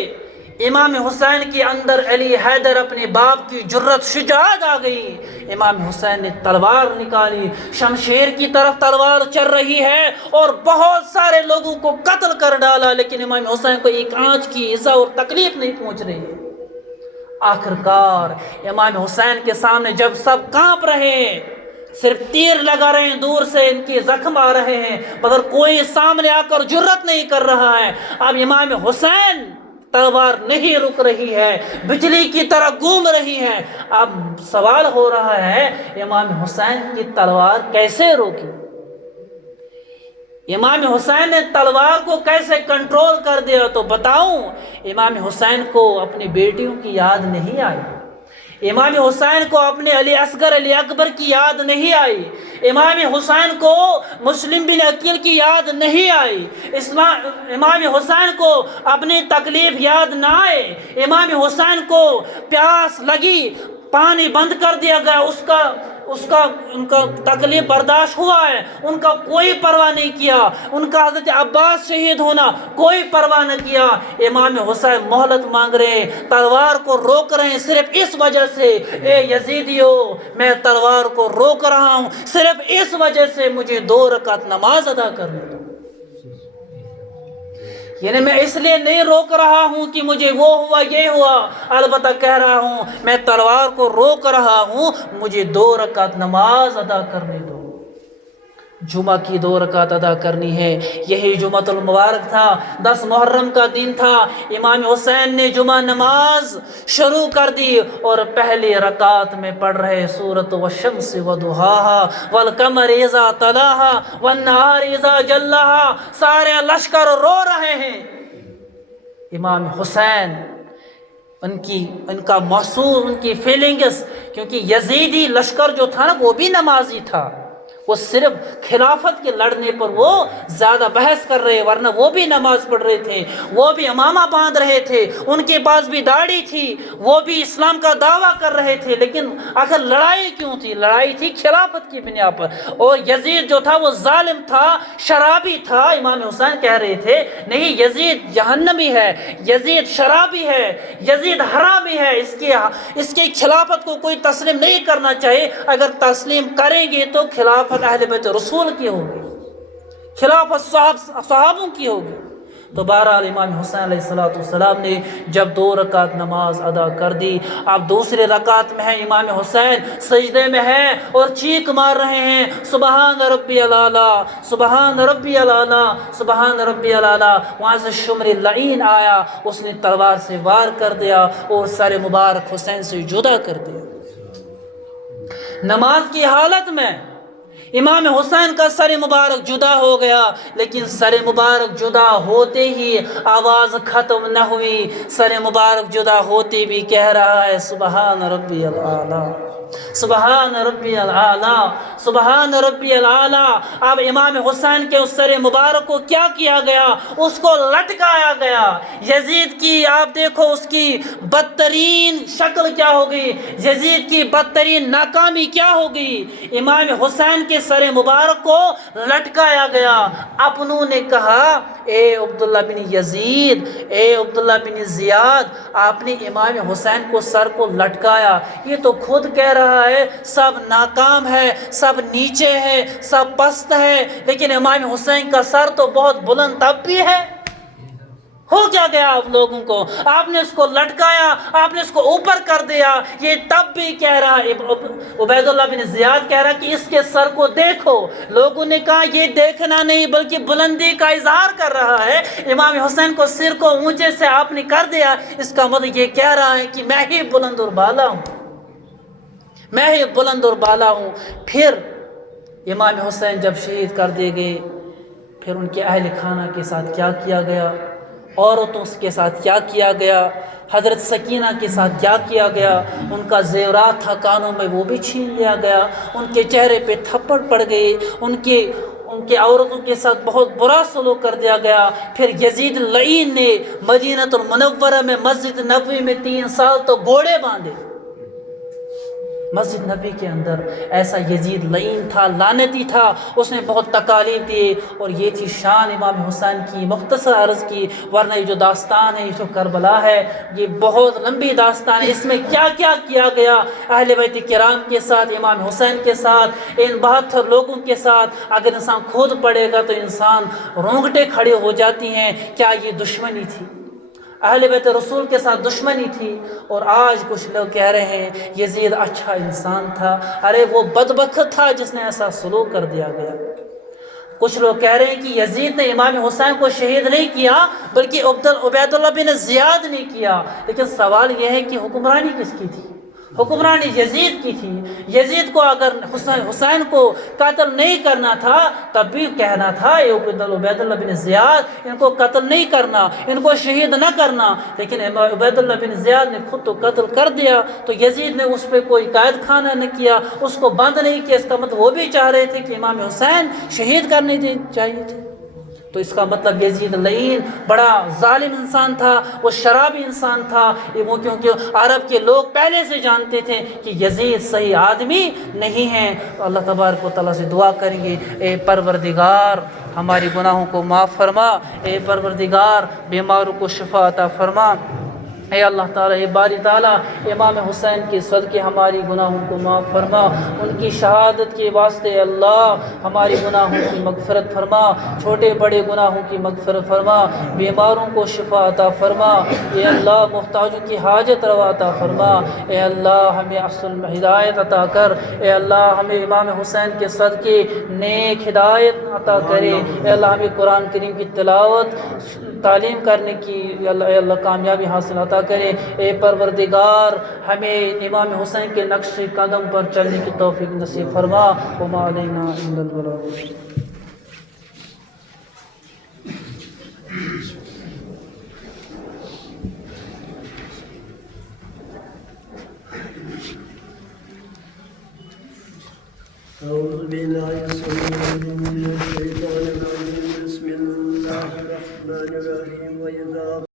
امام حسین کے اندر علی حیدر اپنے باپ کی جرت شجاعت آ گئی۔ امام حسین نے تلوار نکالی، شمشیر کی طرف تلوار چل رہی ہے اور بہت سارے لوگوں کو قتل کر ڈالا، لیکن امام حسین کو ایک آنچ کی ایزا اور تکلیف نہیں پہنچ رہی۔ آخرکار امام حسین کے سامنے جب سب کانپ رہے ہیں، صرف تیر لگا رہے ہیں، دور سے ان کے زخم آ رہے ہیں مگر کوئی سامنے آ کر جرت نہیں کر رہا ہے، اب امام حسین تلوار نہیں رک رہی ہے، بجلی کی طرح گھوم رہی ہے۔ اب سوال ہو رہا ہے امام حسین کی تلوار کیسے روکی؟ امام حسین نے تلوار کو کیسے کنٹرول کر دیا؟ تو بتاؤں، امام حسین کو اپنی بیٹیوں کی یاد نہیں آئی، امام حسین کو اپنے علی اصغر علی اکبر کی یاد نہیں آئی، امام حسین کو مسلم بن عقیل کی یاد نہیں آئی، امام حسین کو اپنی تکلیف یاد نہ آئے، امام حسین کو پیاس لگی پانی بند کر دیا گیا، ان کا تکلیف برداشت ہوا ہے، ان کا کوئی پرواہ نہیں کیا، ان کا حضرت عباس شہید ہونا کوئی پرواہ نہ کیا، امام حسین مہلت مانگ رہے ہیں، تلوار کو روک رہے ہیں صرف اس وجہ سے، اے یزیدیو میں تلوار کو روک رہا ہوں صرف اس وجہ سے مجھے 2 رکعت نماز ادا کرنے دو، یعنی میں اس لیے نہیں روک رہا ہوں کہ مجھے وہ ہوا یہ ہوا، البتہ کہہ رہا ہوں میں تلوار کو روک رہا ہوں، مجھے 2 رکعت نماز ادا کرنے دو، جمعہ کی 2 رکعت ادا کرنی ہے۔ یہی جمعۃ المبارک تھا، 10 محرم کا دن تھا، امام حسین نے جمعہ نماز شروع کر دی اور پہلی رکعت میں پڑھ رہے سورۃ والشمس وضحاها والقمر اذا تلاها والنهار اذا جلاها، سارے لشکر رو رہے ہیں، امام حسین ان کا محسوس، ان کی فیلنگز، کیونکہ یزیدی لشکر جو تھا نا وہ بھی نمازی تھا، وہ صرف خلافت کے لڑنے پر وہ زیادہ بحث کر رہے، ورنہ وہ بھی نماز پڑھ رہے تھے، وہ بھی امامہ باندھ رہے تھے، ان کے پاس بھی داڑھی تھی، وہ بھی اسلام کا دعویٰ کر رہے تھے، لیکن آخر لڑائی کیوں تھی؟ لڑائی تھی خلافت کی بنا پر، اور یزید جو تھا وہ ظالم تھا، شرابی تھا، امام حسین کہہ رہے تھے نہیں یزید جہنمی ہے، یزید شرابی ہے، یزید حرامی ہے، اس کی خلافت کو کوئی تسلیم نہیں کرنا چاہیے، اگر تسلیم کریں گے تو خلافت اہل بیت رسول کی ہوگی، خلافت صحابوں کی ہوگی۔ تو بہرحال امام حسین علیہ السلام نے جب 2 رکعت نماز ادا کر دی، اب دوسرے رکعت میں ہے، امام حسین سجدے میں ہے اور چیخ مار رہے ہیں سبحان ربی الاعلیٰ، سبحان ربی الاعلیٰ، سبحان ربی الاعلیٰ۔ وہاں سے شمر لعین آیا، اس نے تلوار سے وار کر دیا اور سر مبارک حسین سے جدا کر دیا۔ نماز کی حالت میں امام حسین کا سر مبارک جدا ہو گیا، لیکن سر مبارک جدا ہوتے ہی آواز ختم نہ ہوئی، سر مبارک جدا ہوتے بھی کہہ رہا ہے سبحان ربی الاعلیٰ، سبحان ربی الاعلیٰ، سبحان ربی الاعلیٰ۔ اب امام حسین کے اس سر مبارک کو کیا کیا گیا؟ اس کو لٹکایا گیا۔ یزید کی آپ دیکھو اس کی بدترین شکل کیا ہوگی، یزید کی بدترین ناکامی کیا ہوگی، امام حسین کے سر مبارک کو لٹکایا گیا۔ اپنوں نے کہا اے عبداللہ بن یزید، اے عبداللہ بن زیاد، آپ نے امام حسین کو سر کو لٹکایا، یہ تو خود کہہ رہا ہے سب ناکام ہے، سب نیچے ہے، سب پست ہے، لیکن امام حسین کا سر تو بہت بلند تب بھی ہے۔ ہو کیا گیا آپ لوگوں کو؟ آپ نے اس کو لٹکایا، آپ نے اس کو اوپر کر دیا، یہ تب بھی کہہ رہا ہے، عبید اللہ بن زیاد کہہ رہا کہ اس کے سر کو دیکھو۔ لوگوں نے کہا یہ دیکھنا نہیں بلکہ بلندی کا اظہار کر رہا ہے، امام حسین کو سر کو اونچے سے آپ نے کر دیا، اس کا مطلب یہ کہہ رہا ہے کہ میں ہی بلند اور بالا ہوں، میں ہی بلند اور بالا ہوں۔ پھر امام حسین جب شہید کر دیے گئے، پھر ان کے اہل خانہ کے ساتھ کیا کیا گیا، عورتوں کے ساتھ کیا کیا گیا، حضرت سکینہ کے ساتھ کیا کیا گیا، ان کا زیورات تھا کانوں میں وہ بھی چھین لیا گیا، ان کے چہرے پہ تھپڑ پڑ گئے، ان کے عورتوں کے ساتھ بہت برا سلوک کر دیا گیا۔ پھر یزید لعین نے مدینہ المنورہ میں مسجد نبوی میں 3 سال تو گھوڑے باندھے، مسجد نبی کے اندر ایسا یزید لعین تھا، لعنتی تھا، اس نے بہت تکالیف دی، اور یہ تھی شان امام حسین کی۔ مختصر عرض کی، ورنہ یہ جو داستان ہے، یہ جو کربلا ہے، یہ بہت لمبی داستان ہے، اس میں کیا کیا کیا گیا اہل بیت کرام کے ساتھ، امام حسین کے ساتھ، ان 72 لوگوں کے ساتھ، اگر انسان خود پڑھے گا تو انسان رونگٹے کھڑے ہو جاتی ہیں۔ کیا یہ دشمنی تھی؟ اہل بیت رسول کے ساتھ دشمنی تھی؟ اور آج کچھ لوگ کہہ رہے ہیں یزید اچھا انسان تھا، ارے وہ بدبخت تھا جس نے ایسا سلوک کر دیا گیا۔ کچھ لوگ کہہ رہے ہیں کہ یزید نے امام حسین کو شہید نہیں کیا بلکہ عبید اللہ بن زیاد نے کیا، لیکن سوال یہ ہے کہ حکمرانی کس کی تھی؟ حکمرانی یزید کی تھی. یزید کو اگر حسین کو قتل نہیں کرنا تھا تب بھی کہنا تھا یہ عبید اللہ بن زیاد ان کو قتل نہیں کرنا، ان کو شہید نہ کرنا، لیکن عبید اللہ بن زیاد نے خود تو قتل کر دیا. تو یزید نے اس پہ کوئی قید خانہ نہ کیا، اس کو بند نہیں کیا. اس کا مطلب وہ بھی چاہ رہے تھے کہ امام حسین شہید کرنے چاہیے تھے. تو اس کا مطلب یزید لعین بڑا ظالم انسان تھا، وہ شرابی انسان تھا. وہ کیونکہ عرب کے لوگ پہلے سے جانتے تھے کہ یزید صحیح آدمی نہیں ہیں. تو اللہ تبارک و تعالیٰ سے دعا کریں گے اے پروردگار ہماری گناہوں کو معاف فرما، اے پروردگار بیماروں کو شفا عطا فرما. اے اللہ تعالیٰ، اے باری تعالیٰ امام حسین کے صدقے ہماری گناہوں کو معاف فرما. ان کی شہادت کے واسطے اللہ ہماری گناہوں کی مغفرت فرما، چھوٹے بڑے گناہوں کی مغفرت فرما، بیماروں کو شفا عطا فرما. اے اللہ محتاجوں کی حاجت روا عطا فرما. اے اللہ ہمیں اصل ہدایت عطا کر. اے اللہ ہمیں امام حسین کے صدقے نیک ہدایت عطا کرے. اے اللہ ہمیں قرآن کریم کی تلاوت تعلیم کرنے کی اے اللہ کامیابی حاصل عطا کرے. اے پروردگار ہمیں امام حسین کے نقش قدم پر چلنے کی توفیق نصیب فرما. وما علینا الا البلاغ. أعوذ بالله السميع العليم من الشيطان الرجيم. بسم الله الرحمن الرحيم. وإذا